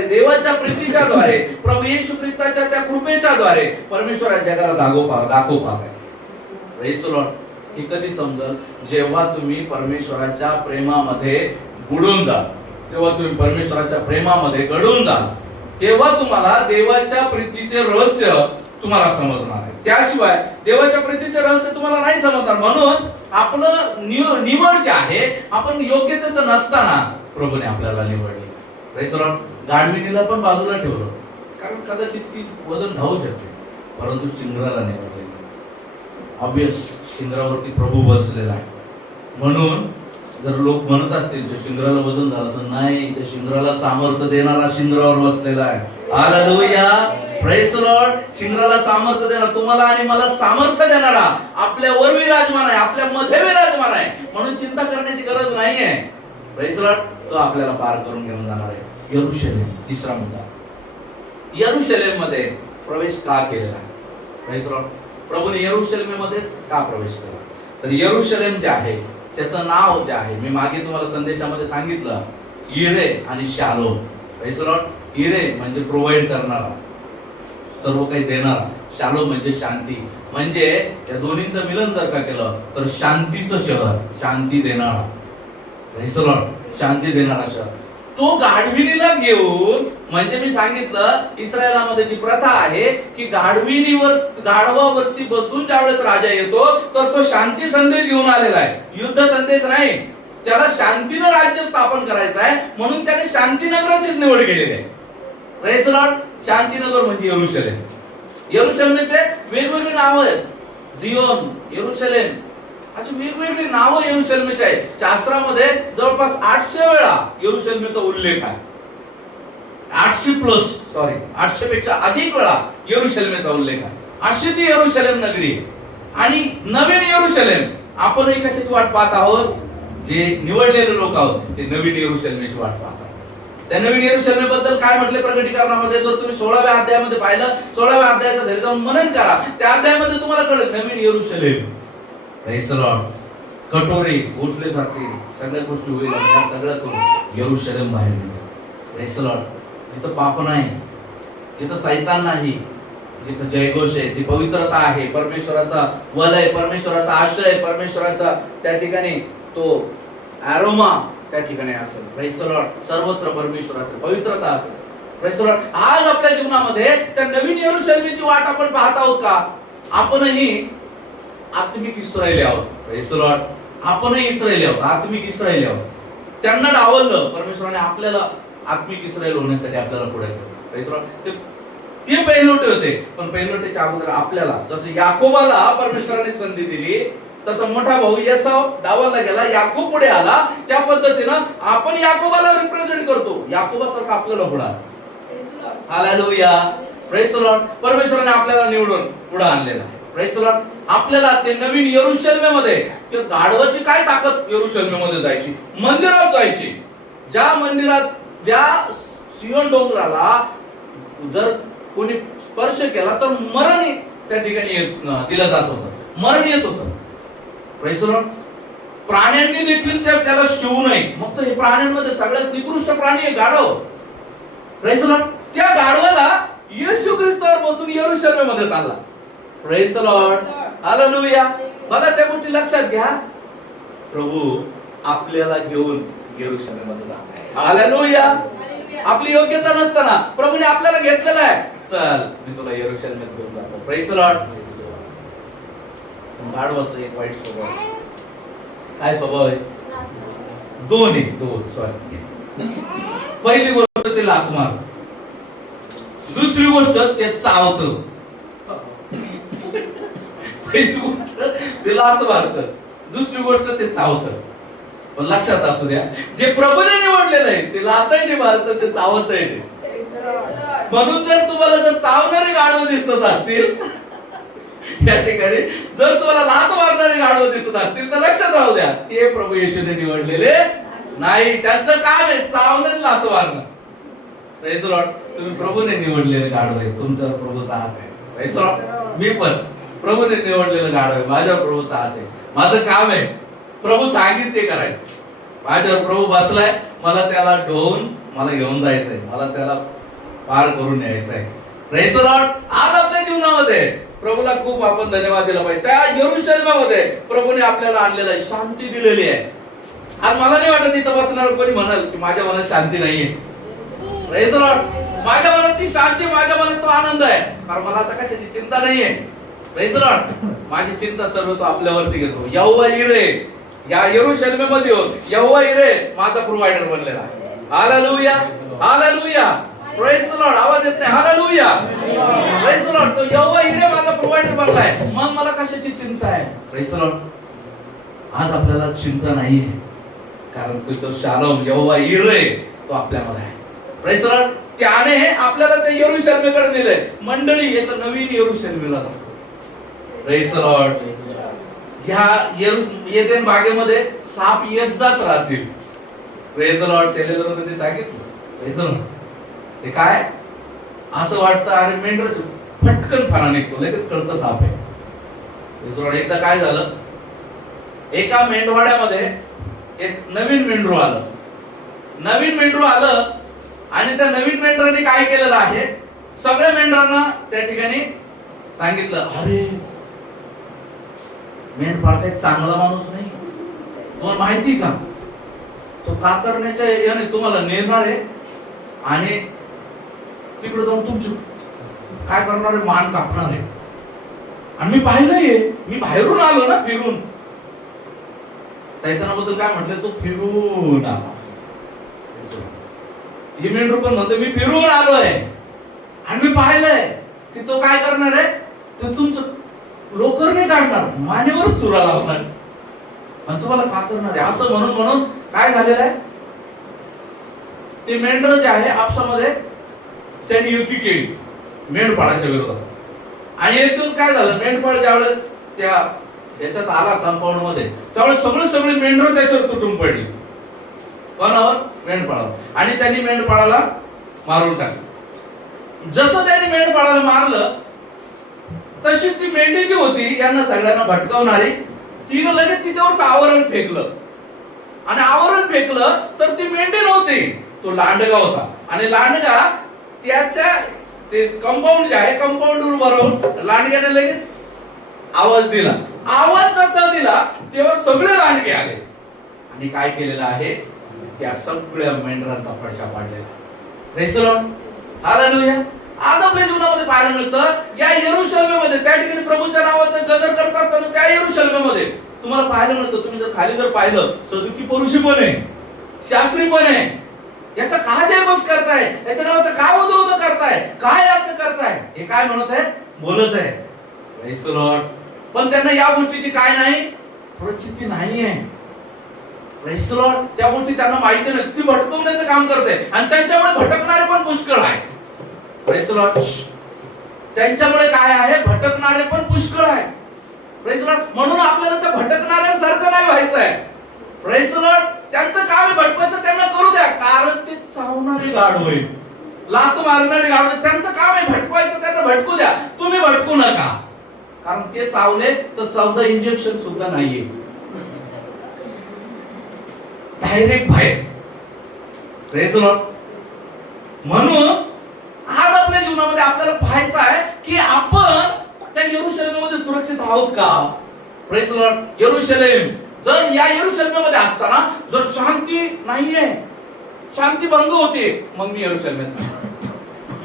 देवाच्या प्रीतीच्या द्वारे, प्रभू येशू ख्रिस्ताच्या त्या कृपेच्या द्वारे परमेश्वर जगाला दाखवतो आहे. Praise the Lord. हे कधी समजल? जेव्हा तुम्ही परमेश्वराच्या प्रेमामध्ये बुडून जाल, तेव्हा तुम्ही परमेश्वराच्या प्रेमामध्ये गढून जाल, तेव्हा तुम्हाला देवाच्या प्रीतीचे रहस्य तुम्हाला समजणार आहे. त्याशिवाय देवाच्या प्रीतीचे रहस्य तुम्हाला नाही समजणार. म्हणून आपलं निवड जे आहे, आपण योग्यतेच नसताना प्रभूने आपल्याला निवडले. Praise the Lord. गाढविणीला पण बाजूला ठेवलं, कारण कदाचित ती वजन धावू शकते, परंतु शिंगराला निवडले. ऑब्वियस शिंगरावरती प्रभू बसलेला आहे. म्हणून जर लोक म्हणत असतील त्या शिंगराला वजन झालं, तर नाही, त्या शिंगराला सामर्थ्य देणारा शिंगरावर बसलेला आहे. हालेलुया. Praise the Lord. शिंगराला सामर्थ्य देणारा, तुम्हाला आणि मला सामर्थ्य देणारा आपल्यावर विराजमान आहे, आपल्या मध्ये विराजमान आहे. म्हणून चिंता करण्याची गरज नाहीये. Praise the Lord. तो आपल्याला पार करून घेऊन जाणार आहे. यरूशलेम. तिसरा मुद्दा, यरूशलेम मध्ये प्रवेश का केलेला आहे? Praise the Lord. प्रभूने यरूशलेममध्येच का प्रवेश केला? तर यरूशलेम जे आहे त्याचं नाव जे आहे, मी मागे तुम्हाला संदेशामध्ये सांगितलं, इरे आणि शालोम. Praise the Lord. इरे म्हणजे प्रोव्हाइड करणारा, सर्व काही देणारा. शालोम म्हणजे शांती. म्हणजे या दोन्हींचं मिलन जर का केलं तर शांतीचं शहर, शांती देणारा. Praise the Lord. शांती देणारा शहर. तो गाढविणीला घेऊन, म्हणजे मी सांगितलं इस्रायलामध्ये जी प्रथा आहे की गाढवावरती बसून ज्यावेळेस राजा येतो तर तो शांती संदेश घेऊन आलेला आहे, युद्ध संदेश नाही. त्याला शांतीनं राज्य स्थापन करायचं आहे, म्हणून त्याने शांतीनगराचीच निवड केलेली आहे. Praise the Lord. शांतीनगर म्हणजे यरूशलेम. यरूशलेमचे वेगवेगळे नाव आहेत. झियोन, यरूशलेम, अशी वेगवेगळी नावं यरूशलेमची आहेत. शास्त्रामध्ये जवळपास 800 वेळा यरूशलेमचा उल्लेख आहे. 800 पेक्षा अधिक वेळा यरूशलेमचा उल्लेख आहे. अशी ती यरूशलेम नगरी आहे. आणि नवीन यरूशलेम, आपणही कशाची वाट पाहत आहोत? जे निवडलेले लोक आहोत ते नवीन यरूशलेमची वाट पाहत आहोत. त्या नवीन यरूशलेमबद्दल काय म्हटले प्रकटीकरणामध्ये? जर तुम्ही 16व्या अध्यायामध्ये पाहिलं, 16व्या अध्यायाचं घरी जाऊन मनन करा, त्या अध्यायामध्ये तुम्हाला कळेल नवीन यरूशलेम. Praise the Lord. कटोरे उचलेसारखे सगळ्या गोष्टी होईल, या सगळ्यातून यरूशलेम बाहेर निघेल. Praise the Lord. जिथं पाप नाही, जिथं सैतान नाही, जिथं जयघोष आहे, ती पवित्रता आहे, परमेश्वराचा वल आहे, परमेश्वराचा आश्रय आहे, परमेश्वराचा त्या ठिकाणी तो अरोमा त्या ठिकाणी असेल. Praise the Lord. सर्वत्र परमेश्वर असेल, पवित्रता असेल. Praise the Lord. आज आपल्या जीवनामध्ये त्या नवीन यरूशलेमची वाट आपण पाहत आहोत का? आपणही आत्मिक इस्रायली आहोत. Praise the Lord. आपणही इस्रायली आहोत, आत्मिक इस्रायली आहोत. त्यांना डावललं परमेश्वराने, आपल्याला आत्मिक इस्रायल होण्यासाठी आपल्याला पुढे केलं. Praise the Lord. ते पहिलोटे होते, पण पहिलोटेच्या अगोदर आपल्याला, जसं याकोबाला परमेश्वराने संधी दिली, तसं मोठा भाऊ एसाव डावलला गेला, याकोब पुढे आला. त्या पद्धतीनं आपण याकोबाला रिप्रेझेंट करतो. याकोबासारखं आपल्याला पुढे आलं. हालेलुया. Praise the Lord. परमेश्वराने आपल्याला निवडून पुढे आणलेला. Praise the Lord. आपल्याला ते नवीन यरूशलेममध्ये, ते गाढवाची काय ताकद यरूशलेममध्ये जायची, मंदिरात जायची. ज्या मंदिरात, ज्या सियोन डोंगराला जर कोणी स्पर्श केला तर मरण त्या ठिकाणी दिलं जात होतं, मरण येत होतं. Praise the Lord. प्राण्यांनी देखील त्याला शिवू नये. मग तर हे प्राण्यांमध्ये सगळ्यात निकृष्ट प्राणी आहे गाढव. Praise the Lord. त्या गाढवाला येशू ख्रिस्तावर बसून यरूशलेममध्ये चालला. Praise the Lord. हालेलुया. बघा, त्या गोष्टी लक्षात घ्या. प्रभू आपल्याला घेऊन यरूशलेममध्ये जात आहे. हालेलुया. आपली योग्यता नसताना प्रभूने आपल्याला घेतलेलं आहे. चल, मी तुला यरूशलेमात घेऊन जातो. Praise the Lord. गाढवाचा एक वाईट स्वभाव. काय स्वभाव आहे? दोन सॉरी. पहिली गोष्ट ते लाथ मारत, दुसरी गोष्ट ते चावतं. पहिली गोष्ट ते लात मारतं, दुसरी गोष्ट ते चावतं. पण लक्षात असू द्या, जे प्रभूने निवडलेलं आहे ते लातही मारतं, ते चावतही नाही. म्हणून जर तुम्हाला जर चावणारे गाढव दिसत असतील या ठिकाणी, जर तुम्हाला लात मारणारे गाढव दिसत असतील तर लक्षात राहू द्या, ते प्रभू येशूने निवडलेले नाही. त्यांचं काम आहे चावणं, लात मारणं. Praise Lord. तुम्ही प्रभूने निवडलेले गाढव आहे, तुमच्यावर प्रभूचा हात आहे. Praise Lord. मी पण प्रभूने निवडलेलं गाढव आहे, माझ्यावर प्रभूचा हात आहे. माझं काम आहे प्रभू सांगितले ते करायचं. माझ्यावर प्रभू बसलाय, मला त्याला ढोवून मला घेऊन जायचंय, मला त्याला पार करून यायचंय. Praise Lord. आज आपल्या जीवनामध्ये प्रभूला खूप आपण धन्यवाद दिला पाहिजे. त्या यरूशलेमामध्ये प्रभूने आपल्याला आणलेलं आहे, शांती दिलेली आहे. आज मला नाही वाटत इथं बसणार कोणी म्हणाल की माझ्या मनात शांती नाहीये. Praise Lord. माझ्या मनात ती शांती, माझ्या मनात तो आनंद आहे, कारण मला आता कशाची चिंता नाहीये. Praise Lord. माझी चिंता सर्व तो आपल्यावरती घेतो. यहोवा इरे, या यरूशलेमामध्ये येऊन यहोवा इरे माझा प्रोव्हायडर बनलेला आहे. Hallelujah, hallelujah. Praise Lord. आवाज येत नाही. Hallelujah, praise Lord. तो यहोवा इरे माझा प्रोव्हायडर बनलाय, मग मला कशाची चिंता आहे. Praise Lord. आज आपल्याला चिंता नाहीये, कारण तो शालोम यहोवा इरे तो आपल्यामध्ये आहे. Praise Lord. त्याने आपल्याला ते यरूशलेमेकडे नेलंय. मंडळी एक नवीन यरूशलेमेला जातो. Praise Lord. ह्या एदेन बागेमध्ये साप येत जात राहतील. Praise Lord. शैलेंद्रने सांगितलं. Praise Lord. ते काय असं वाटतं अरे मेंढर फटकन फाना निघतो, लगेच कळतं साप आहे. Praise Lord. एकदा काय झालं, एका मेंढवाड्यामध्ये एक नवीन मेंढरू आलं. नवीन मेंढरू आलं आणि त्या नवीन मेंढराने काय केलेलं आहे, सगळ्या मेंढरांना त्या ठिकाणी सांगितलं, अरे मेंढपाळ काही चांगला माणूस नाही, तुम्हाला माहिती का, तो कातरण्याच्या याने तुम्हाला नेणार आहे आणि तिकडे जाऊन तुमची काय करणार आहे, मान कापणार आहे. आणि मी पाहिलंय, मी बाहेरून आलो ना फिरून. सैतानाबद्दल काय म्हटलं, तो फिरून आला. हे मेंढरू पण म्हणतो मी फिरून आलोय आणि मी पाहिलंय की तो काय करणार आहे, तो तुमचं लोकर नाही काढणार, मानेवरच सुरा लावणार आणि तुम्हाला कातरणार आहे. असं म्हणून म्हणून काय झालेलं आहे, ते मेंढर जे आहे आपसामध्ये त्यांनी युती केली मेंढपाळाच्या विरोधात. आणि एक दिवस काय झालं, मेंढपाळ ज्यावेळेस त्या याच्यात आला कंपाऊंड मध्ये, त्यावेळेस सगळे मेंढर त्याच्यावर तुटून पडली. कोणावर? मेंढपाळावर. आणि त्यांनी मेंढपाळाला मारून टाकलं. जसं त्यांनी मेंढपाळाला मारलं तशी ती मेंढी जी होती यांना सगळ्यांना भटकवणारी, तिनं लगेच तिच्यावरच आवरण फेकलं. आणि आवरण फेकलं तर ती मेंढी नव्हती, तो लांडगा होता. आणि लांडगा त्याच्या ते कंपाऊंड जे आहे कंपाऊंडवर बरोबर लांडग्याने लगेच आवाज दिला. आवाज जसा दिला तेव्हा सगळे लांडगे आले आणि काय केलेलं आहे, त्या सगळ्या मेंढरांचा फडशा पाडलेला. Praise the Lord. हालेलुया. आज आपल्या जीवनामध्ये पाहायला मिळतं, या यरूशलेमेमध्ये त्या ठिकाणी प्रभूच्या नावाचं गजर करत असताना त्या यरूशलेमेमध्ये तुम्हाला पाहायला मिळतं, तुम्ही जर खाली जर पाहिलं, सदुकी पुरुषी पण आहे, शास्त्री पण आहे. याचा का जयघोष करताय, याच्या नावाचं का उदोद करताय, काय असं करताय, हे काय म्हणत आहे, बोलत आहे. Praise the Lord. पण त्यांना या गोष्टीची काय नाही, परिस्थिती नाहीये. Praise the Lord. त्या गोष्टी त्यांना माहिती नाही, ती भटकवण्याचं काम करते आणि त्यांच्यामुळे भटकणारे पण पुष्कळ आहे. Praise the Lord. त्यांच्यामुळे काय आहे, भटकणारे पण पुष्कळ आहे. Praise the Lord. म्हणून आपल्याला त्या भटकणाऱ्यांसारखं नाही व्हायचं आहे. Praise the Lord. त्यांचं काम आहे भटकायचं, त्यांना करू द्या, कारण ते चावणारे गाढव आहे, लात मारणारे गाढव आहे. त्यांचं काम आहे भटकायचं, त्यांना भटकू द्या, तुम्ही भटकू नका. कारण ते चावले तर 14 इंजेक्शन सुद्धा नाहीये, डायरेक्ट बाहेर. Praise the Lord. म्हणून आज आपल्या जीवनामध्ये आपल्याला पाहायचं आहे की आपण त्या यरूशलेममध्ये सुरक्षित आहोत का. Praise the Lord. यरूशलेम, जर या यरूशलेममध्ये असताना जर शांती नाहीये, शांती भंग होते, मग मी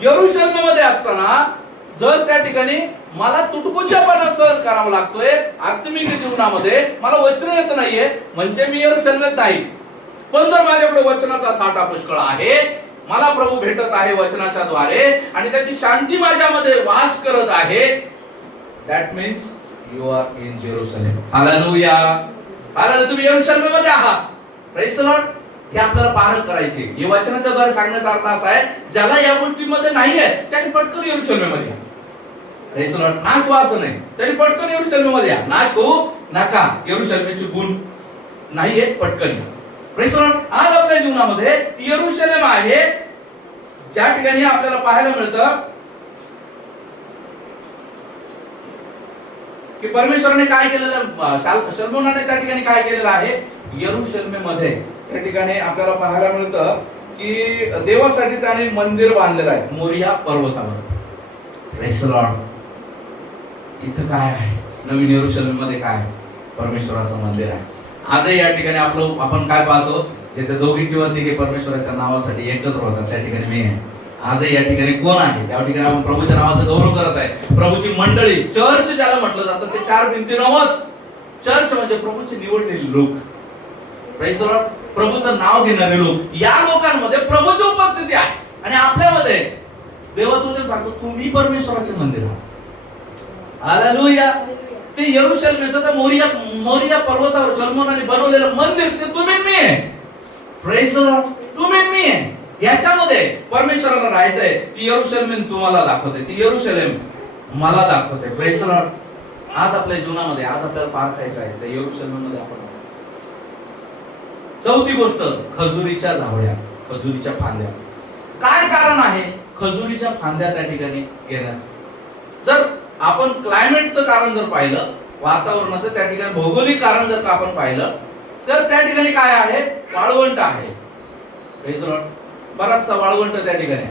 यरूशलेममध्ये असताना जर त्या ठिकाणी मला तुटपुंजापणा सहन करावा लागतोय आत्मिक जीवनामध्ये, मला वचन येत नाहीये, म्हणजे मी यरूशलेमात नाही. पण जर माझ्याकडे वचनाचा साठा पुष्कळ आहे, मला प्रभू भेटत आहे वचनाच्या द्वारे आणि त्याची शांती माझ्यामध्ये वास करत आहे, that means you are in Jerusalem. Hallelujah. Hallelujah. तुम्ही यरूशलेममध्ये आहात. Praise the Lord. हे आपल्याला पारण करायचे. या वचनाच्या द्वारे सांगण्याचा अर्थ असा आहे, ज्याला या गोष्टीमध्ये नाही आहे त्याने पटकन यरूशलेममध्ये या. Praise the Lord. नाश व्हा असं नाही, त्याने पटकन यरूशलेममध्ये या. नाश होऊ नका. यरूशलेमचे गुण नाहीये, पटकन या. Praise the Lord. आज आपल्या जीवनामध्ये यरूशलेम आहे, ज्या ठिकाणी आपल्याला पाहायला मिळतं की परमेश्वराने काय केलेलं, शलोमोनाने त्या ठिकाणी काय केलेलं आहे. यरूशलेममध्ये त्या ठिकाणी आपल्याला पाहायला मिळतं की देवासाठी त्याने मंदिर बांधलेलं आहे मोरिया पर्वतावर. Praise the Lord. इथं काय आहे, नवीन यरूशलेममध्ये काय आहे, परमेश्वराचं मंदिर आहे. आजही या ठिकाणी आपण काय पाहतो, जिथे दोघी किंवा तिघे परमेश्वराच्या नावासाठी एकत्र होतात त्या ठिकाणी मी आहे. आजही या ठिकाणी कोण आहे, त्या ठिकाणी आपण प्रभूच्या नावाचा गौरव करत आहे. प्रभूची मंडळी, चर्च ज्याला म्हटलं जातं, ते चार भिंती नव्हत. चर्च म्हणजे प्रभूचे निवडलेले लोक. Praise the Lord. प्रभूचं नाव घेणारे लोक. या लोकांमध्ये प्रभूची उपस्थिती आहे आणि आपल्यामध्ये देवाचं वचन सांगतो तुम्ही परमेश्वराचे मंदिर आहात. हालेलुया. ते यरूशलेमचं त्या मोरिया पर्वतावर शलोमोनाने बनवलेलं मंदिर ते तुम्ही मी आहे. Praise the Lord. तुम्ही मी आहे. याच्यामध्ये परमेश्वराला राहायचंय. ती यरूशलेम तुम्हाला दाखवते, ती यरूशलेम मला दाखवते. Praise the Lord. आज आपल्या जीवनामध्ये आज आपल्याला पार खायचं आहे त्या यरूशलेममध्ये आपण. चौथी गोष्ट, खजुरीच्या झावळ्या, खजुरीच्या फांद्या. काय कारण आहे खजुरीच्या फांद्या त्या ठिकाणी घेण्याचं? जर आपण क्लायमेटचं कारण जर पाहिलं, वातावरणाचं त्या ठिकाणी भौगोलिक कारण जर का आपण पाहिलं, तर त्या ठिकाणी काय आहे, वाळवंट आहे. Praise the Lord. बराचसा वाळवंट त्या ठिकाणी आहे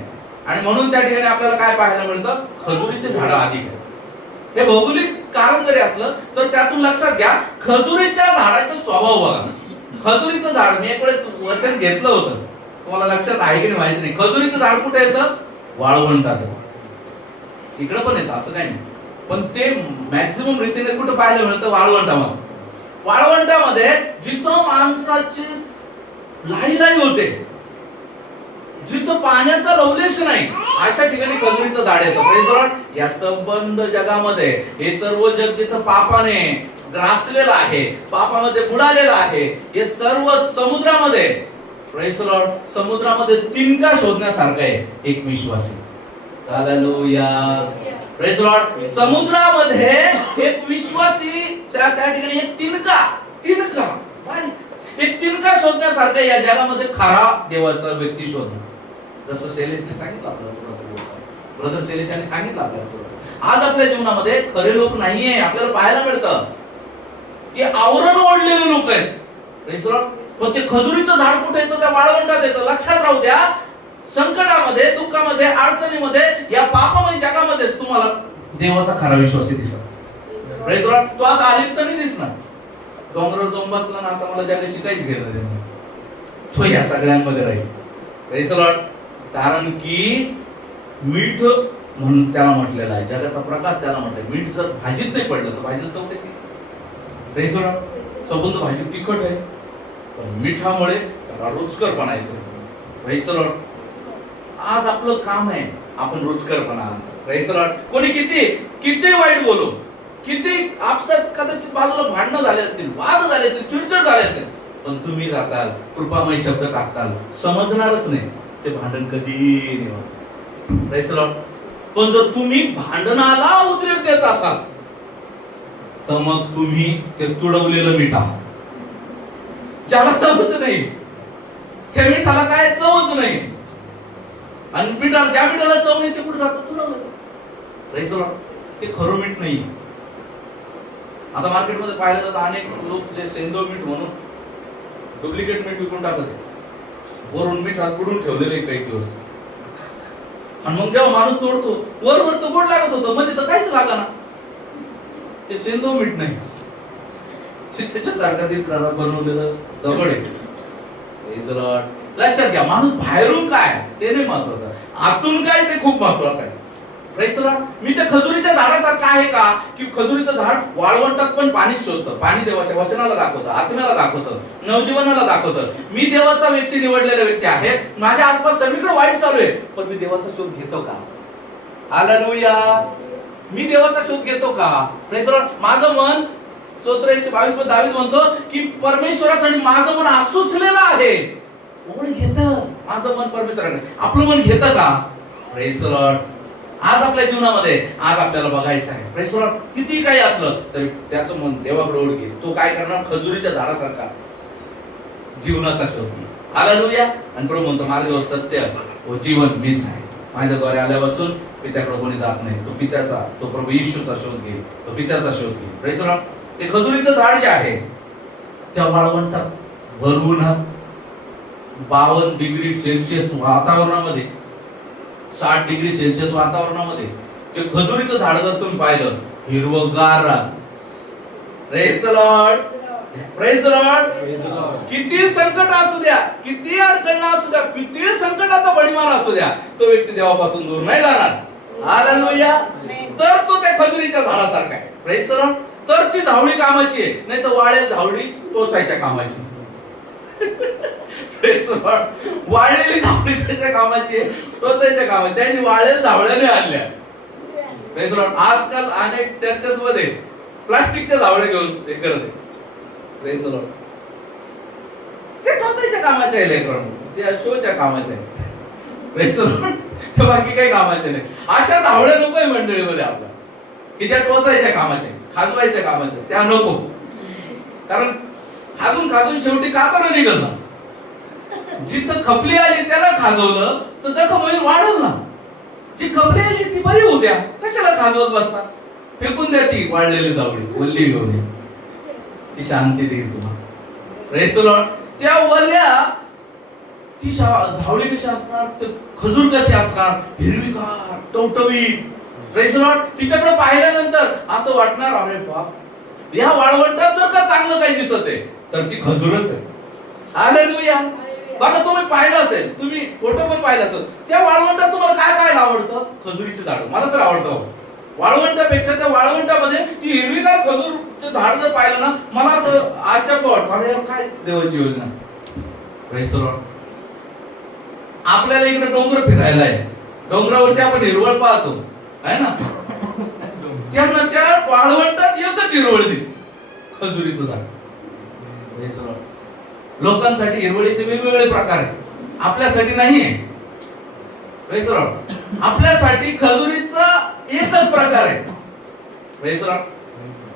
आणि म्हणून त्या ठिकाणी आपल्याला काय पाहायला मिळतं, खजुरीचे झाडं अधिक आहेत. हे भौगोलिक कारण जरी असलं तर त्यातून लक्षात घ्या, खजुरीच्या झाडाचा स्वभाव बघा. खजुरीचं झाड मी एक वेळेस वचन घेतलं होतं, तुम्हाला लक्षात आहे की नाही माहिती नाही. खजुरीचं झाड कुठे येतं, वाळवंटात. इकडे पण येतं असं काही नाही, पण ते मॅक्सिमम रीतीने कुठे पाहायला मिळतं, वाळवंटामध्ये. वाळवंटामध्ये जिथं माणसाची लाई होते, जिथं पाण्याचा लवलेश नाही, अशा ठिकाणी खजुरीचं झाड येतं. Praise the Lord. या संबंध जगामध्ये हे सर्व जग जिथं पापाने ग्रासलेलं आहे, पापामध्ये बुडालेलं आहे, हे सर्व समुद्रामध्ये, प्रेज द लॉर्ड, समुद्रामध्ये तिनका शोधण्यासारखं आहे एक विश्वासी. हालेलुया. Praise the Lord. समुद्रामध्ये एक विश्वासी त्या ठिकाणी एक तिनका शोधण्यासारखं या जगामध्ये खरा देवाचा व्यक्ती शोधणं. जसं शैलेशने सांगितलं आपल्याला, ब्रदर शैलेश यांनी सांगितलं आपल्याला. आज आपल्या जीवनामध्ये खरे लोक नाहीये, आपल्याला पाहायला मिळतं की आवरण ओढलेले लोक आहेत. Praise the Lord. पण ते खजुरीचं झाड कुठे येतं, त्या वाळवंटात येतं. लक्षात राहू द्या, संकटामध्ये, दुःखामध्ये, अडचणीमध्ये, या पापामध्ये जगामध्येच तुम्हाला देवाचा खरा विश्वासी दिसत. Praise the Lord. तो आज आलिप्त नाही दिसणार, डोंगरावर जाऊन बसला ना, आता मला ज्याने शिकायच घेणं देणं, तो या सगळ्यांमध्ये राहील. Praise the Lord. कारण की मीठ म्हणून त्याला म्हटलेलं आहे, जगाचा प्रकाश त्याला म्हटलंय. मीठ जर भाजीत नाही पडलं तर भाजीला चव कशी? Praise the Lord. सबंध भाजी तिखट आहे, पण मिठामुळे त्याला रुचकरपणा येतो. Praise the Lord. आज आपलं काम आहे आपण रुचकरपणा. Praise the Lord. कोणी किती वाईट बोलो, किती आपसात कदाचित बाजूला भांडणं झाले असतील, वाद झाले असतील, चिडचिड झाले असतील, पण तुम्ही जाताल, कृपामय शब्द टाकताल, समजणारच नाही ते भांडण कधी नाही. Praise the Lord. पण जर तुम्ही भांडणाला उद्रेक देत असाल तर मग तुम्ही ते तुडवलेलं मीठ आहात, ज्याला चवच नाही. त्या मिठाला काय चवच नाही. आणि ज्या मिठाला चव नाही ते कुठे जातं, तुडवलं. Praise the Lord. ते खरं मीठ नाही. आता मार्केटमध्ये पाहिलं जातं, अनेक लोक जे सेंदो मीठ म्हणून डुप्लिकेट मीठ विकून टाकत, वरून मीठ हात बुडून ठेवलेले काही दिवस. आणि मग जेव्हा माणूस तोडतो, वर तर गोड लागत होतं, मध्ये तर काहीच लागाना. ते सेंदो मीठ नाही, त्याच्यासारखा दिसणारा बनवलेलं दगड आहे. Praise the Lord. लक्षात घ्या, माणूस बाहेरून काय ते नाही महत्वाचं, आतून काय ते खूप महत्वाचं आहे. Praise the Lord. मी त्या खजुरीच्या झाडासारखं आहे का, की खजुरीचं झाड वाळवंटात पण पाणी शोधतं, पाणी देवाच्या वचनाला दाखवतं, आत्म्याला दाखवतं, नवजीवनाला दाखवतं. मी देवाचा व्यक्ती, निवडलेला व्यक्ती आहे. माझ्या आसपास सगळीकडे वाईट चालू आहे, पण मी देवाचा शोध घेतो का? हालेलुया. मी देवाचा शोध घेतो का? Praise the Lord. माझं मन स्तोत्र 122 मध्ये दावीद म्हणतो की परमेश्वरासाठी माझं मन आसुसलेलं आहे. ओढ घेतं माझं मन परमेश्वराकडे. आपलं मन घेतं का? Praise the Lord. आज आपल्या जीवनामध्ये आज आपल्याला बघायचं आहे. Praise the Lord. किती काही असलं तरी त्याचं मन देवाकडे ओढ घे. तो काय करणार? खजुरीच्या झाडासारखा जीवनाचा शोध घे. हालेलुया. आणि प्रभू म्हणतो मार्ग व सत्य व जीवन मीच आहे. माझ्याद्वारे आल्यापासून पित्याकडे कोणी जात नाही. तो पित्याचा, तो प्रभू येशूचा शोध घे. तो पित्याचा शोध घे. Praise the Lord. ते खजुरीचं झाड जे आहे त्या वाळवंटात भरवूनात 52 डिग्री सेल्सिअस वातावरणामध्ये 60 डिग्री सेल्सिअस वातावरणामध्ये ते खजुरीचं झाड जर तुम्ही पाहिलं हिरवगार राहत. Praise the Lord. Praise the Lord. किती संकट असू द्या, किती अडचण असू द्या, किती संकटाचा बडीमार असू द्या, तो व्यक्ती देवापासून दूर नाही जाणार. हालेलुया. तर तो त्या खजुरीच्या झाडासारखा आहे. Praise the Lord. तर ती झावळी कामाची आहे, नाही तर वाळेल झावळी टोचायच्या कामाची. Praise the Lord. वाळलेली झावळी कशाच्या कामाची आहे? टोचायच्या कामाची. त्यांनी वाळेल झावळ्याने आणल्या. Praise the Lord. आजकाल अनेक चर्चेस मध्ये प्लास्टिकच्या झावळ्या घेऊन हे करते. Praise the Lord. ते टोचायच्या कामाचे आहे लेकरांनो, ते शोच्या कामाचे आहे. Praise the Lord. ते बाकी काही कामाचे नाही. अशा झावळ्या नको आहे मंडळीमध्ये आपल्या की ज्या टोचायच्या कामाचे, खाजवायच्या कामाचे, त्या नको. कारण खाजून खाजून शेवटी कातडं निघल ना. जिथं खपली आली त्याला खाजवलं तर जखम होईल, वाढल ना. जी खपली आली ती बरी होऊ द्या, कशाला खाजवत बसता? फेकून द्या ती वाढलेली जावळी, वल्ली घेऊन ये. ती शांती देईल तुम्हाला. Praise the Lord. त्या वल्या ती झावळी कशी असणार, ते खजूर कशी असणार, हिरवीगार टवटवीत. Praise the Lord. तिच्याकडे पाहिल्यानंतर असं वाटणार अरे बाप, या वाळवंटात जर का चांगलं काही दिसत आहे तर ती खजूरच आहे. हालेलुया. बघा तुम्ही पाहिलं असेल, तुम्ही फोटो पण पाहिला असेल, त्या वाळवंटात तुम्हाला काय पाहायला आवडतं? खजुरीचं झाड. मला तर आवडतं वाळवंटापेक्षा. त्या वाळवंटामध्ये ती हिरवीगार खजूरचं झाड जर पाहिलं ना, मला असं आजच्या वाटतं काय देवाची योजना. Praise the Lord. आपल्याला इकडे डोंगर फिरायला आहे, डोंगरावरती आपण हिरवळ पाहतो आहे ना. त्यांना त्या वाळवंटात एकच हिरवळ दिसते, खजुरीचं झाड. Praise the Lord. लोकांसाठी हिरवळीचे वेगवेगळे प्रकार आहेत, आपल्यासाठी नाही आहे. Praise the Lord. आपल्यासाठी खजुरीचा एकच प्रकार आहे. Praise the Lord.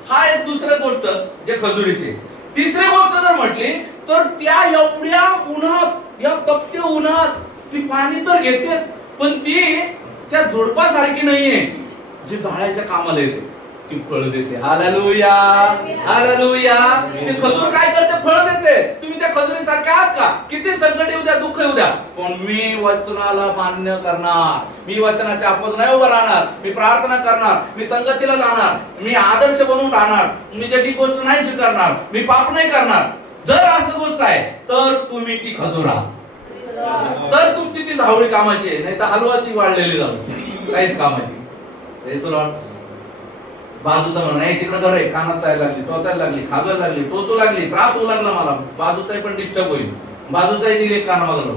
हा एक दुसरी गोष्ट जे खजुरीची. तिसरी गोष्ट जर म्हटली तर त्या एवढ्या उन्हात, या तपत्या उन्हात ती पाणी तर घेतेच, पण ती त्या झुडपासारखी नाहीये जी जाळायच्या कामाला येते. ती फळ देते. हालेलुया. हालेलुया. ती खजूर काय करते? फळ देते. तुम्ही त्या खजुरीसारखे आहात का? किती संकट येऊ द्या, दुःख येऊ द्या, पण मी वचनाला मान्य करणार. मी वचनाच्या अपोज नाही उभं राहणार. मी प्रार्थना करणार. मी संगतीला जाणार. मी आदर्श बनून राहणार. मी जगी गोष्ट नाही स्वीकारणार. मी पाप नाही करणार. जर असं गोष्ट आहे तर तुम्ही ती खजूर आहात. तर तुमची ती झावळी कामाची आहे, नाही तर हलवा ती वाढलेली जाऊ काहीच कामाची. Praise the Lord. बाजूचा म्हणा तिकडे घर आहे, कानात जायला लागली, टोचायला लागली, खाजवायला लागली, टोचू लागली, त्रास होऊ लागला मला, बाजूचाही पण डिस्टर्ब होईल, बाजूचाही दिले काना मागलो.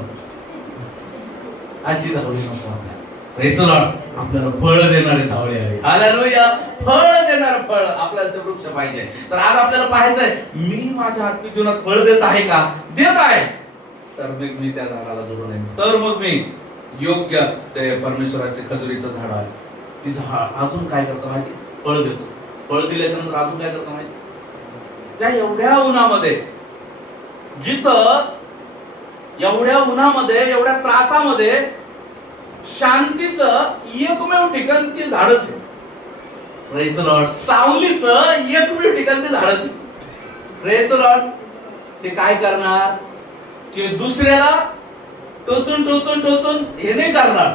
अशी झावळी नको आपल्याला. Praise the Lord. आपल्याला फळ देणारे झावळी हवी. हालेलुया. फळ देणार फळ आपल्याला ते वृक्ष पाहिजे. तर आज आपल्याला पाहायचंय मी माझ्या आत्मिक जीवनात फळ देत आहे का? देत आहे तर मग मी त्या झाडाला जोडून आहे, तर मग मी योग्य ते परमेश्वराचे खजुरीचं झाड आहे. ती झाड अजून काय करतं माहिती? फळ देतो. फळ दिल्याच्या नंतर अजून काय करतं माहिती? त्या एवढ्या उन्हामध्ये, जिथं एवढ्या उन्हामध्ये, एवढ्या त्रासामध्ये शांतीचं एकमेव ठिकाण ते झाडच आहे. Praise the Lord. सावलीचं एकमेव ठिकाण ते झाडच आहे. Praise the Lord. ते काय करणार? ते दुसऱ्याला टोचून टोचून टोचून हे नाही करणार.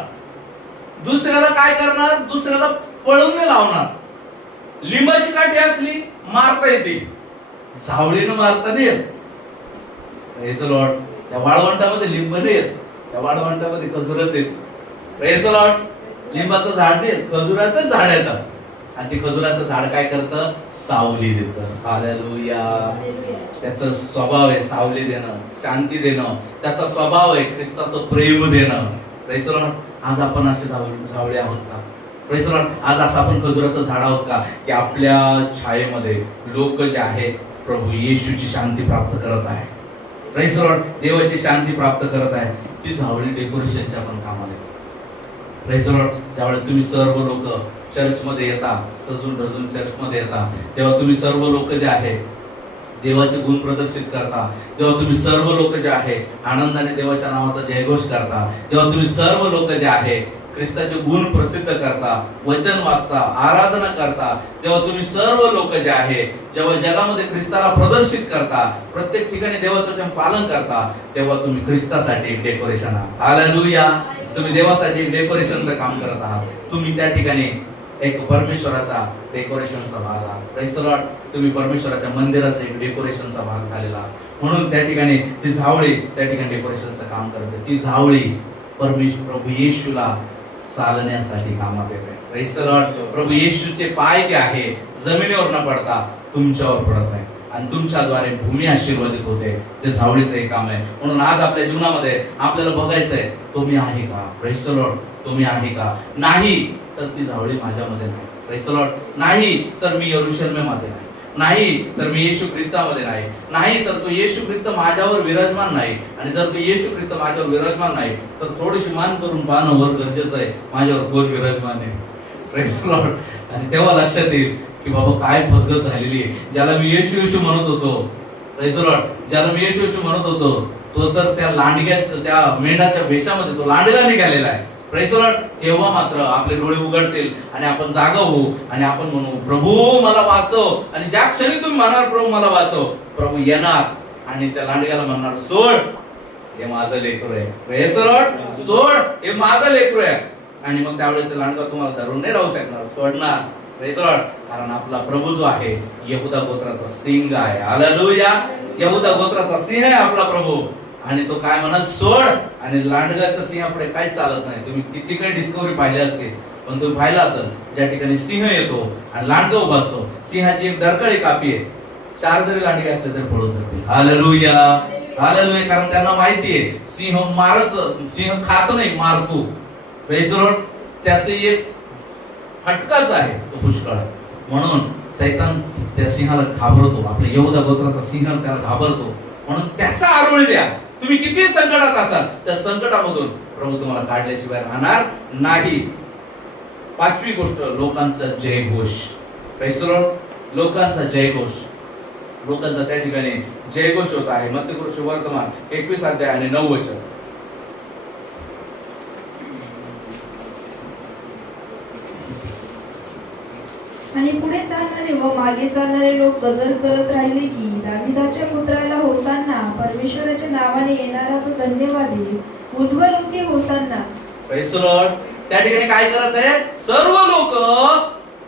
दुसऱ्याला काय करणार? दुसऱ्याला पळून नाही लावणार. लिंबाची काठी असली मारता येते, झावळीनं मारता नाही येत. Praise the Lord. त्या वाळवंटामध्ये लिंब नाही येत, त्या वाळवंटामध्ये खजूरच येत. Praise the Lord. लिंबाचं झाड नाही येत, खजुराचं झाड येतं. आणि ते खजुराचं झाड काय करतं? सावली देतं. हालेलुया. त्याचा स्वभाव आहे सावली देणं, शांती देणं. त्याचा स्वभाव आहे ख्रिस्ताचं प्रेम देणं. Praise the Lord. आज आपण असे झावळी आहोत का? Praise the Lord. आज असं आपण खजुराचं झाड आहोत का की आपल्या छायेमध्ये लोक जे आहे प्रभू येशूची शांती प्राप्त करत आहे. Praise the Lord. देवाची शांती प्राप्त करत आहे. ती झावळी डेकोरेशनच्या पण कामाला येते. Praise the Lord. ज्यावेळेस तुम्ही सर्व लोक चर्चमध्ये येता, सजून धजून चर्चमध्ये येता, तेव्हा तुम्ही सर्व लोक जे आहे देवाचे गुण प्रदर्शित करता, तेव्हा तुम्ही सर्व लोक जे आहे आनंदाने देवाच्या नावाचा जयघोष करता, तेव्हा तुम्ही सर्व लोक जे आहे ख्रिस्ताचे गुण प्रसिद्ध करता, वचन वाचता, आराधना करता, तेव्हा तुम्ही सर्व लोक जे आहे जेव्हा जगामध्ये ख्रिस्ताला प्रदर्शित करता, प्रत्येक ठिकाणी देवाचं वचन पालन करता, तेव्हा तुम्ही ख्रिस्तासाठी एक डेकोरेशन आहात. हालेलुया. तुम्ही देवासाठी एक डेकोरेशनचं काम करत आहात. तुम्ही त्या ठिकाणी एक परमेश्वराचा डेकोरेशनचा भाग आहात. Praise the Lord. तुम्ही परमेश्वराच्या मंदिराचा एक डेकोरेशनचा भाग झालेला. म्हणून त्या ठिकाणी ती झावळी त्या ठिकाणी डेकोरेशनचं काम करते. ती झावळी प्रभू येशूला चालण्यासाठी कामात येते. Praise the Lord. प्रभू येशूचे पाय जे आहे जमिनीवर न पडता तुमच्यावर पडत नाही आणि तुमच्याद्वारे भूमी आशीर्वादित होते. ते झावळीचं एक काम आहे. म्हणून आज आपल्या जीवनामध्ये आपल्याला बघायचंय तुम्ही आहे का. Praise the Lord. तुम्ही आहे का. नाही तर ती झावळी माझ्यामध्ये नाही. Praise the Lord. नाही तर मी यरूशलेममध्ये नाही. नाही तर मी येशू ख्रिस्तामध्ये नाही. नाही तर तो येशू ख्रिस्त माझ्यावर विराजमान नाही. आणि जर तो येशू ख्रिस्त माझ्यावर विराजमान नाही तर थोडीशी मान करून पाहणं वर गरजेचं आहे माझ्यावर कोण विराजमान आहे. Praise the Lord. आणि तेव्हा लक्षात येईल की बाबा काय फसगत झालेली आहे. ज्याला मी येशू येशू म्हणत होतो, प्रेज द लॉर्ड, ज्याला मी येशू येशू म्हणत होतो तो तर त्या लांडग्यात त्या मेंढाच्या भेषामध्ये तो लांडगा निघालेला आहे. Praise the Lord. तेव्हा मात्र आपले डोळे उघडतील आणि आपण जागा होऊ आणि आपण म्हणू प्रभू मला वाचव. आणि ज्या क्षणी तुम्ही म्हणणार प्रभू मला वाचव, प्रभू येणार आणि त्या लांडग्याला म्हणणार सोड, हे माझं लेकरू आहे. Praise the Lord. सोड, हे माझं लेकरू आहे. आणि मग त्यावेळेस ते लांडगा तुम्हाला धरून नाही राहू शकणार, सोडणार. Praise the Lord. कारण आपला प्रभू जो आहे यहुदा गोत्राचा सिंह आहे. हालेलुया. यहुदा गोत्राचा सिंह आहे आपला प्रभू. आणि तो काय म्हणाल सोड. आणि लांडगाच्या सिंहापुढे काही चालत नाही. तुम्ही किती काही डिस्कवरी पाहिली असते पण तुम्ही पाहिलं असेल ज्या ठिकाणी सिंह येतो आणि लांडगा उभा असतो, सिंहाची एक डरकळी कापी आहे, 4 जरी लांडगे असले तरी पळून जाते. हालेलुया. हालेलुया. कारण त्यांना माहितीये सिंह खात नाही, मारतो. Praise the Lord. त्याचे एक फटकाच आहे तो पुष्कळ. म्हणून सैतान त्या सिंहाला घाबरतो. आपल्या यहुदा गोत्राचा सिंह त्याला घाबरतो. म्हणून त्याचा आरोळी द्या. तुम्ही किती संकटात असाल त्या संकटामधून प्रभू तुम्हाला काढल्याशिवाय राहणार नाही. 5वी गोष्ट लोकांचा जयघोष. Praise the Lord. लोकांचा जयघोष. लोकांचा त्या ठिकाणी जयघोष होत आहे. मत्ती सुवर्तमान 21 अध्याय आणि 9 वचन. आणि पुढे चालणारे व मागे चालणारे लोक गजर करत राहिले की दाविदाच्या पुत्राला होसान्ना, परमेश्वराच्या नावाने येणारा तो धन्यवादी, ऊर्ध्वलोकी होसान्ना. Praise the Lord. त्या ठिकाणी काय करत आहे सर्व लोक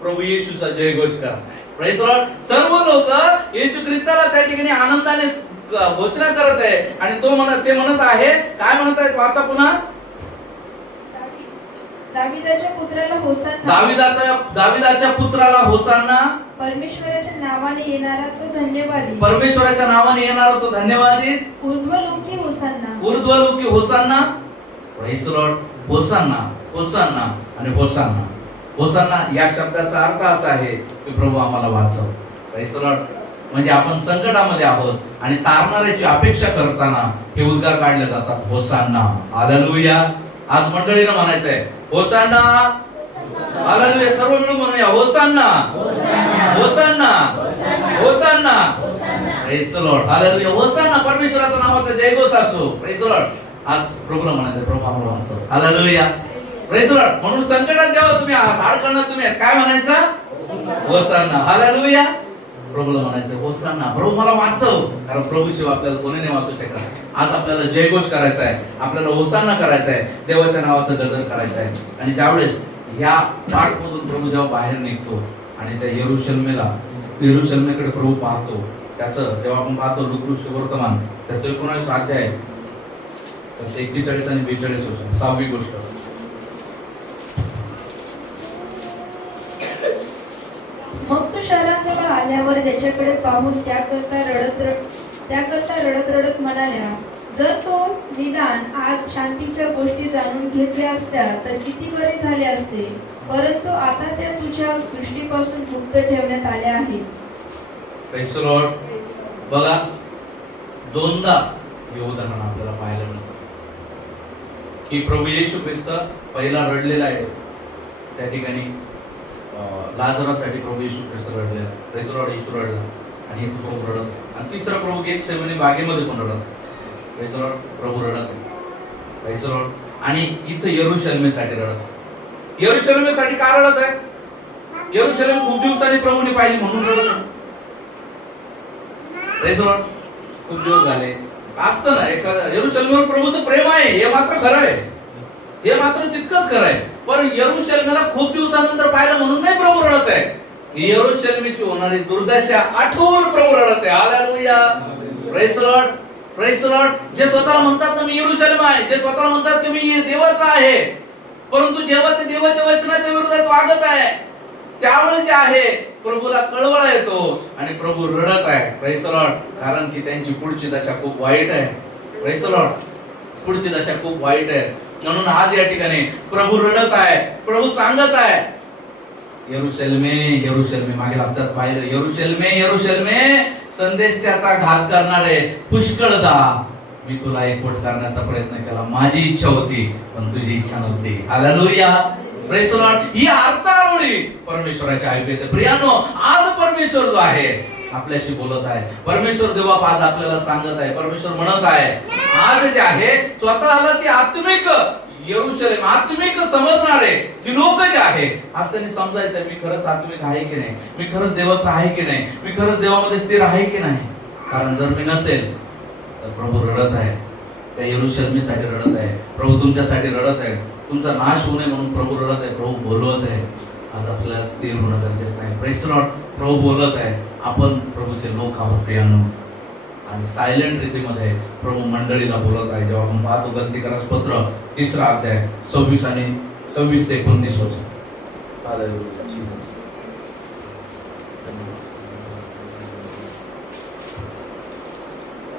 प्रभू येशूचा जयघोष करत आहे. Praise the Lord. सर्व लोक येशू ख्रिस्ताला त्या ठिकाणी आनंदाने घोषणा करत आहे. आणि ते म्हणत आहे काय म्हणत आहेत वाचा पुन्हा. दाविदाच्या पुत्राला होसान्ना, दाविदाच्या पुत्राला होसान्ना, परमेश्वराच्या नावाने येणारा तो धन्यवादी, परमेश्वराच्या नावाने येणारा तो धन्यवादी, ऊर्ध्वलोकी होसान्ना, ऊर्ध्वलोकी hosanna. Praise the Lord. Hosanna, hosanna आणि होसान्ना. होसान्ना या शब्दाचा अर्थ असा आहे की प्रभू आम्हाला वाचव. Praise the Lord. म्हणजे आपण संकटामध्ये आहोत आणि तारणाऱ्याची अपेक्षा करताना हे उद्गार काढले जातात. होसान्ना. हालेलुया. आज मंडळीनं म्हणायचंय होसान्ना. हालेलुया. सर्व मिळून म्हणूया hosanna, hosanna, hosanna. Praise the Lord. Hallelujah. Hosanna. परमेश्वराच्या नावाचा जयघोष असो. Praise the Lord. आज प्रभूला म्हणायचं प्रभू आम्हाला वाचव. हालेलुया. Praise the Lord. म्हणून संकटात जेव्हा तुम्ही अडकणार तुम्ही काय म्हणायचं होसान्ना. हालेलुया. प्रभूला म्हणायचं होसान्ना, प्रभू मला वाचव. कारण प्रभू शिवाय आपल्याला कोणी नाही वाचू शकत. आज आपल्याला जयघोष करायचा आहे, आपल्याला होसान्ना करायचा आहे, देवाच्या नावाचं गजर करायचं आहे. आणि ज्यावेळेस ह्या पाठमधून प्रभू जेव्हा बाहेर निघतो आणि त्या यरूशलेमेकडे प्रभू पाहतो, त्याचं जेव्हा आपण पाहतो लुका सुवर्तमान त्याचं 19 अध्याय त्याचं 41 आणि 42 वचन. 6वी गोष्ट. मग तो शहराजवळ आल्यावर त्याच्याकडे पाहून त्याकरता रडत रडत म्हणाल्या, जर तो निदान आज शांतीच्या गोष्टी जाणून घेतल्या असत्या तर किती बरे झाले असते, परंतु आता त्या तुझ्या दृष्टीपासून गुप्त ठेवण्यात आल्या आहेत. Praise the Lord. बघा, दोनदा हे उदाहरण आपल्याला पाहायला मिळतं की प्रभू येशू ख्रिस्त पहिला रडलेला आहे त्या ठिकाणी लाजरासाठी प्रभू येशू ख्रिस्त रडलेला. Praise the Lord. येशू रडला आणि इथं प्रभू रडत, आणि तिसरा प्रभू गेतसेमनी बागेमध्ये पण रडत. Praise the Lord. प्रभू रडत. Praise the Lord. आणि इथं यरूशलेमेसाठी रडत. यरूशलेमेसाठी का रडत आहे? यरूशलेम खूप दिवसांनी प्रभूने पाहिली म्हणून रडत आहे. Praise the Lord. खूप दिवस झाले असतं ना, एखादा यरूशलेमवर प्रभूचं प्रेम आहे हे मात्र खरं आहे, हे मात्र तितकंच खरं आहे. पण यरूशलेमला खूप दिवसानंतर पाहिलं म्हणून नाही प्रभू रडत आहे. यरूशलेमची होणारी दुर्दशा आठवून प्रभू रडत आहे. Hallelujah. Praise the Lord. Praise the Lord. जे स्वतःला म्हणतात ना मी यरूशलेम आहे, जे स्वतःला म्हणतात की मी देवाचा आहे, परंतु जेव्हा ते देवाच्या वचनाच्या विरोधात वागत आहे त्यावेळेस जे आहे प्रभूला कळवळा येतो आणि प्रभू रडत आहे. Praise the Lord. कारण की त्यांची पुढची दशा खूप वाईट आहे. Praise the Lord. पुढची दशा खूप वाईट आहे. म्हणून आज या ठिकाणी प्रभू रडत आहे. प्रभू सांगत आहे यरूशलेमे यरूशलेमे, मागील हप्त्यात पाहिलं, यरूशलेमे यरूशलेमे संदेष्टाचा घात करणारे पुष्कळदा, मी तुला एकवट करण्याचा प्रयत्न केला, माझी इच्छा होती पण तुझी इच्छा नव्हती. हालेलुया. Praise the Lord. ही अर्थारूढी परमेश्वराची ऐकू येते. प्रियानो, आज परमेश्वर जो आहे आपल्याशी बोलत आहे. परमेश्वर देवा आज आपल्याला सांगत आहे. परमेश्वर म्हणत आहे आज जे आहे स्वतःला ती आत्मिक यरूशलेम, आत्मिक समजणारे जी लोक जे आहे, आज त्यांनी समजायचंय मी खरंच आत्मिक आहे की नाही, मी खरंच देवाचा आहे की नाही, मी खरंच देवामध्ये स्थिर आहे की नाही. कारण जर मी नसेल तर प्रभू रडत आहे, त्या यरूशलेमीसाठी रडत आहे, प्रभू तुमच्यासाठी रडत आहे, तुमचा नाश होऊ नये म्हणून प्रभू रडत आहे, प्रभू बोलवत आहे. आज आपल्याला स्थिर होणं गरजेचं आहे. Praise the Lord. प्रभू बोलत आहे, आपण प्रभूचे लोक आहोत प्रियांनो, आणि सायलेंट रीतीमध्ये प्रभू मंडळीला बोलत आहे. जेव्हा आपण पाहतो गलतीकारास पत्र 3 अध्याय 26 ते 29 वचन. हालेलुया.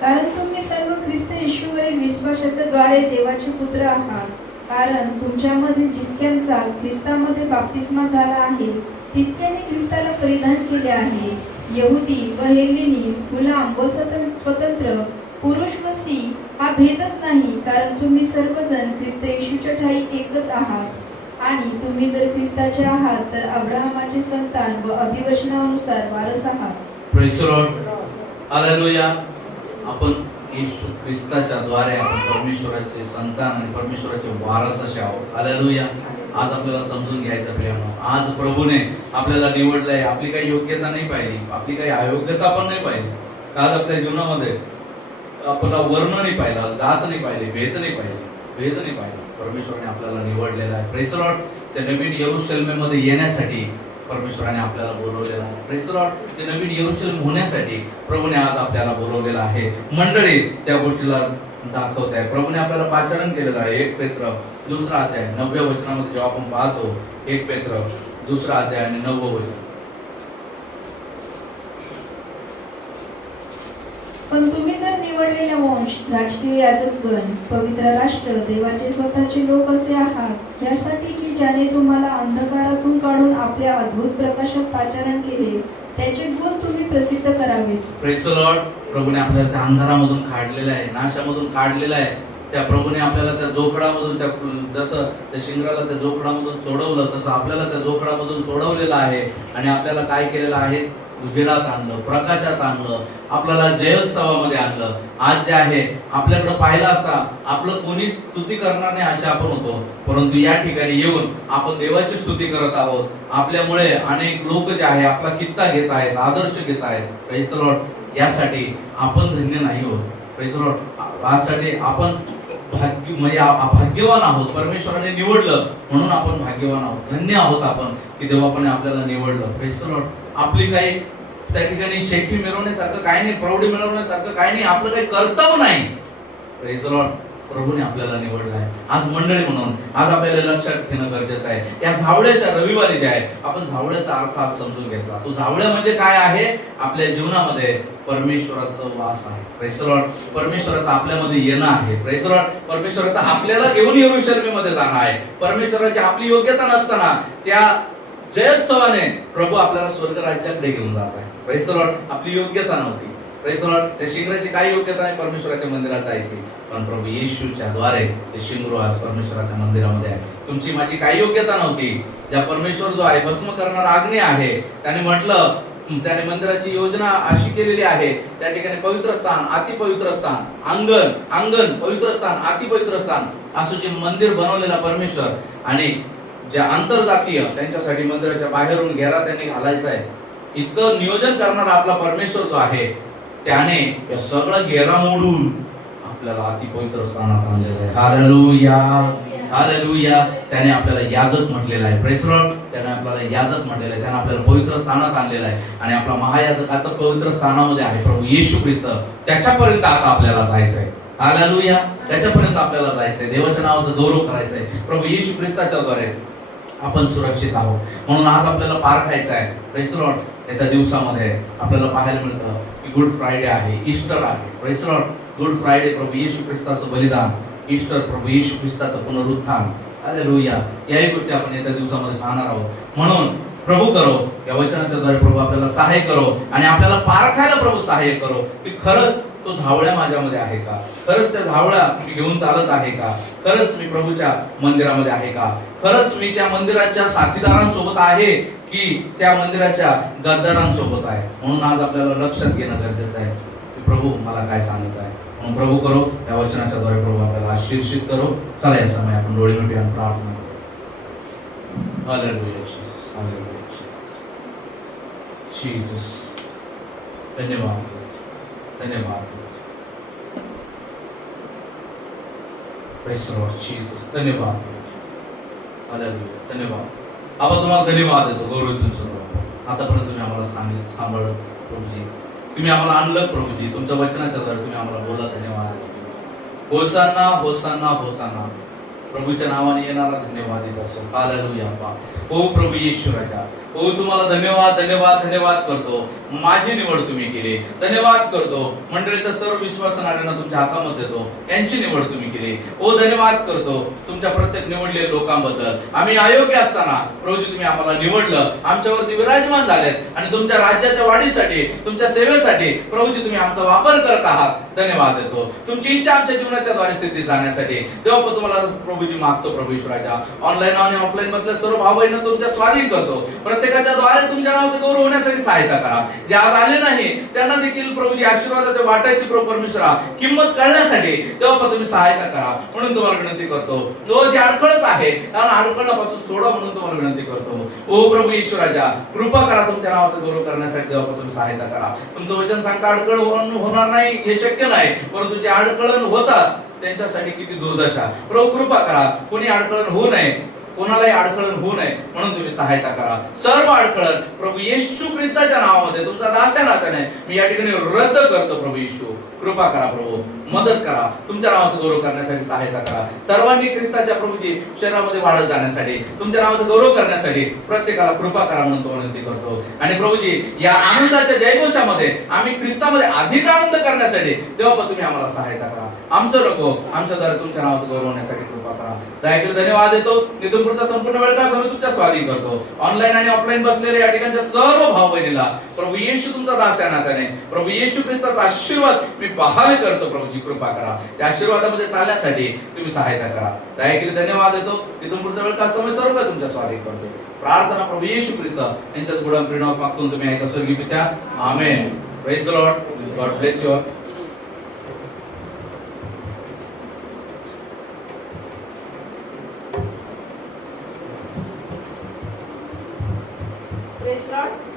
कारण तुम्ही सर्व ख्रिस्त येशूवरील विश्वासाच्या द्वारे देवाचे पुत्र आहात. कारण तुमच्यामध्ये जितक्यांचा ख्रिस्तामध्ये बाप्तिस्मा झाला आहे तितक्याने ख्रिस्ताला परिधान केले आहे. यहुदी व हेलेनी, गुलाम व स्वतंत्र, पुरुष व स्त्री हा भेदच नाही, कारण तुम्ही सर्वजण ख्रिस्त येशूच्या ठायी एकच आहात. आणि तुम्ही जर ख्रिस्ताचे आहात तर अब्राहमाचे संतान व अभिवचनानुसार वारस आहात. Praise the Lord. हालेलुया. आपण येशू ख्रिस्ताच्या द्वारे आपण परमेश्वराचे संतान आणि परमेश्वराचे वारस असे आहोत. हालेलुया. आज आपल्याला समजून घ्यायचं प्रियानो, आज प्रभूने आपल्याला निवडलंय. आपली काही योग्यता नाही पाहिली, आपली काही अयोग्यता पण नाही पाहिली. आज आपल्या जीवनामध्ये आपला वर्ण नाही पाहिला, जात नाही पाहिली, भेद नाही पाहिला. परमेश्वराने आपल्याला निवडलेला आहे. Praise the Lord. त्या नवीन यरूशलेमेमध्ये येण्यासाठी परमेश्वराने आपल्याला बोलवलेला आहे. Praise the Lord. ते नवीन यरूशलेम होण्यासाठी प्रभूने आज आपल्याला बोलवलेलं आहे. मंडळी त्या गोष्टीला दाखवत आहे. प्रभूने आपल्याला पाचारण केलेलं आहे. 1 पेत्र 2 अध्याय 9व्या वचनामध्ये जेव्हा आपण पाहतो 1 पेत्र 2 अध्याय आणि 9वं वचन. पण तुम्ही तर निवडलेला वंश, राजकीय याजकगण, पवित्र राष्ट्र, देवाचे स्वतःचे लोक असे आहात, यासाठी की ज्याने तुम्हाला अंधकारातून काढून आपल्या अद्भुत प्रकाशात पाचारण केले त्याचे गुण तुम्ही प्रसिद्ध करावेत. Praise the Lord. प्रभूने आपल्याला त्या अंधारामधून काढलेलं आहे, नाशामधून काढलेलं आहे. त्या प्रभूने आपल्याला त्या जोखडामधून, त्या जसं त्या शिंगराला त्या जोखडामधून सोडवलं तसं आपल्याला त्या जोखडामधून सोडवलेलं आहे. आणि आपल्याला काय केलेलं आहे? उजेडात आणलं, प्रकाशात आणलं, आपल्याला जयोत्सवामध्ये आणलं. आज जे आहे आपल्याकडे पाहिलं असता आपलं कोणी स्तुती करणार नाही असे आपण होतो, परंतु या ठिकाणी येऊन आपण देवाची स्तुती करत आहोत. आपल्यामुळे अनेक लोक जे आहे आपला कित्ता घेत आहेत, आदर्श घेत आहेत. Praise the Lord. यासाठी आपण धन्य नाही होत. Praise the Lord. यासाठी आपण भाग्यवान आहोत. परमेश्वराने निवडलं म्हणून आपण भाग्यवान आहोत, धन्य आहोत आपण की देवाने आपल्याला निवडलं. Praise the Lord. आपली काही त्या ठिकाणी शेती मिळवण्यासारखं काही नाही, प्रौढी मिळवण्यासारखं काही नाही, आपलं काही कर्तव्य नाही. Praise the Lord. प्रभूने आपल्याला निवडलं आहे. आज मंडळी म्हणून आज आपल्याला लक्षात घेणं गरजेचं आहे. या झावळ्याच्या रविवारी जे आहे आपण झावळ्याचा अर्थ आज समजून घेतला. तो झावळ्या म्हणजे काय आहे? आपल्या जीवनामध्ये परमेश्वराचा वास आहे. Praise the Lord. परमेश्वराचं आपल्यामध्ये येणं आहे. Praise the Lord. परमेश्वराचं आपल्याला घेऊन यरूशलेममध्ये जाणं आहे. परमेश्वराची आपली योग्यता नसताना त्या जयोत्सवाने प्रभू आपल्याला स्वर्ग राज्याकडे घेऊन जात आहे. Praise the Lord. आपली योग्यता नव्हती. Praise the Lord. त्या शिंगराची काही योग्यता नाही परमेश्वराच्या मंदिरात जायची, पण प्रभू येशूच्या द्वारे ते शिंगरू आज परमेश्वराच्या मंदिरामध्ये आहे. तुमची माझी काही योग्यता नव्हती. ज्या परमेश्वर जो आहे भस्म करणारा अग्नी आहे, त्याने म्हटलं, त्याने मंदिराची योजना अशी केलेली आहे, त्या ठिकाणी पवित्र स्थान, अति पवित्र स्थान, अंगण पवित्र स्थान, अति पवित्र स्थान असं जे मंदिर बनवलेला परमेश्वर, आणि ज्या आंतरजातीय त्यांच्यासाठी मंदिराच्या बाहेरून घेरा त्यांनी घालायचा आहे, इतकं नियोजन करणारा आपला परमेश्वर जो आहे, त्याने या सगळं घेरा मोडून आपल्याला अति पवित्र स्थानात आणलेलं आहे. Hallelujah, hallelujah. त्याने आपल्याला याजक म्हटलेलं आहे. Praise the Lord. त्याने आपल्याला याजक म्हटलेलं आहे. त्याने आपल्याला पवित्र स्थानात आणलेलं आहे, आणि आपला महायाजक आता पवित्र स्थानामध्ये आहे, प्रभू येशू ख्रिस्त. त्याच्यापर्यंत आता आपल्याला जायचं आहे. हालेलुया. त्याच्यापर्यंत आपल्याला जायचंय. देवाच्या नावाचा गौरव करायचा आहे. प्रभू येशू ख्रिस्ताच्या द्वारे आपण सुरक्षित आहोत. म्हणून आज आपल्याला पार खायचं आहे. Praise the Lord. येत्या दिवसामध्ये आपल्याला पाहायला मिळतं की गुड फ्रायडे आहे, ईस्टर आहे. Praise the Lord. Good Friday प्रभू येशू ख्रिस्ताचं बलिदान, ईस्टर प्रभू येशू ख्रिस्ताचं पुनरुत्थान. हालेलुया. याही गोष्टी आपण येत्या दिवसामध्ये पाहणार आहोत. म्हणून प्रभू करो, या वचनाच्या द्वारे प्रभू आपल्याला सहाय्य करो, आणि आपल्याला पारखायला प्रभू सहाय्य करो की खरंच तो झावळ्या माझ्यामध्ये आहे का, खरंच त्या झावळ्या मी घेऊन चालत आहे का, खरंच मी प्रभूच्या मंदिरामध्ये आहे का, खरंच मी त्या मंदिराच्या साथीदारांसोबत आहे की त्या मंदिराच्या गद्दारांसोबत आहे. म्हणून आज आपल्याला लक्षात घेणं गरजेचं आहे की प्रभू मला काय सांगत आहे. म्हणून प्रभू करो, या वचनाच्या द्वारे प्रभू आपल्याला आशीर्षित करो. चला या समय आपण डोळे मिटूया आणि प्रार्थना करू. Hallelujah Jesus, hallelujah Jesus, Jesus. धन्यवाद, धन्यवाद. Praise the Lord Jesus. धन्यवाद, हालेलुया. धन्यवाद. आपण तुम्हाला धन्यवाद देतो, गौरव तुमचं. आतापर्यंत तुम्ही आम्हाला सांभाळलं प्रभूजी, तुम्ही आम्हाला आणलं प्रभूजी, तुमच्या वचनाच्या द्वारे तुम्ही आम्हाला बोला. धन्यवाद. होसाना, होसाना, होसाना. प्रभूच्या नावाने येणारा धन्यवाद देत असो. हालेलुया. ओ प्रभू येशू राजा, ओ तुम्हाला धन्यवाद, धन्यवाद, धन्यवाद करतो. माझी निवड तुम्ही केली. धन्यवाद करतो. मंडळीच्या सर्व विश्वासणाऱ्यांना तुमच्या हातामध्ये देतो, यांची निवड तुम्ही केली. ओ धन्यवाद करतो तुमच्या प्रत्येक निवडलेल्या लोकांबद्दल. आम्ही अयोग्य असताना प्रभूजी तुम्ही आम्हाला निवडलं, आमच्यावरती विराजमान झालेत, आणि तुमच्या राज्याच्या वाढीसाठी, तुमच्या सेवेसाठी प्रभूजी तुम्ही आमचा वापर करत आहात. धन्यवाद देतो. तुमची इच्छा आमच्या जीवनाच्या द्वारे सिद्धी जाण्यासाठी देवा तुम्हाला प्रभूजी मागतो. प्रभू ईश्वराच्या ऑनलाईन आणि ऑफलाईन मधल्या सर्व भाव बहिणी तुमच्या स्वाधीन करतो. प्रत्येकाच्या द्वारे तुमच्या नावाचं गौरव होण्यासाठी सहायता करा. जे आज आले नाही त्यांना देखील प्रभूजी आशीर्वादाच्या वाटायची प्रभू परमेश्वरा किंमत कळण्यासाठी तेव्हा तुम्ही सहायता करा म्हणून तुम्हाला विनंती करतो. जो जे अडखळत आहे त्याला अडखळण्यापासून सोडा म्हणून तुम्हाला विनंती करतो. ओ प्रभू ईश्वराच्या कृपा करा, तुमच्या नावाचं गौरव करण्यासाठी तेव्हा तुम्ही सहायता करा. तुमचं वचन सांगता अडखळ होणार नाही हे शक्य नाही, परंतु जे अडखळण होतात त्यांच्यासाठी किती दुर्दशा. प्रभू कृपा करा, कोणी अडखळण होऊ नये, कोणालाही अडखळण होऊ नये म्हणून तुम्ही सहायता करा. सर्व अडखळण प्रभू येशू ख्रिस्ताच्या नावामध्ये तुमचा दास्या नात्याने मी या ठिकाणी रद्द करतो. प्रभू येशू कृपा करा, प्रभू मदत करा, तुमच्या नावाचं गौरव करण्यासाठी सहायता करा. सर्वांनी ख्रिस्ताच्या प्रभूची शरीरामध्ये वाढत जाण्यासाठी, तुमच्या नावाचं गौरव करण्यासाठी प्रत्येकाला कृपा करा म्हणून तो विनंती करतो. आणि प्रभूजी या आनंदाच्या जयघोषामध्ये आम्ही ख्रिस्तामध्ये अधिक आनंद करण्यासाठी तेव्हा तुम्ही आम्हाला सहायता करा. आमचं नको, आमच्याद्वारे तुमच्या नावाचं गौरव होण्यासाठी कृपा करा. दयाकडे धन्यवाद देतो. नितून पुढचा संपूर्ण वेळ काळ समय तुमच्या स्वाधीन करतो. ऑनलाईन आणि ऑफलाईन बसलेले या ठिकाणच्या सर्व भाव बहिणीला प्रभू येशू तुमचा दास या नात्याने प्रभू येशू ख्रिस्ताचा आशीर्वाद मी बहाल करतो. प्रभूजी कृपा करा, त्या आशीर्वादामध्ये चालण्यासाठी तुम्ही सहायता करा. दयाकडे धन्यवाद देतो. नितून पुढचा वेळ काळ समय सर्व काही तुमच्या स्वाधीन करतो. प्रार्थना प्रभू येशू ख्रिस्त यांच्याच गुणांन प्रेरणात मागतो तुम्ही ऐका स्वर्गीय पित्या. Amen. Praise the Lord. God bless you all. Praise God.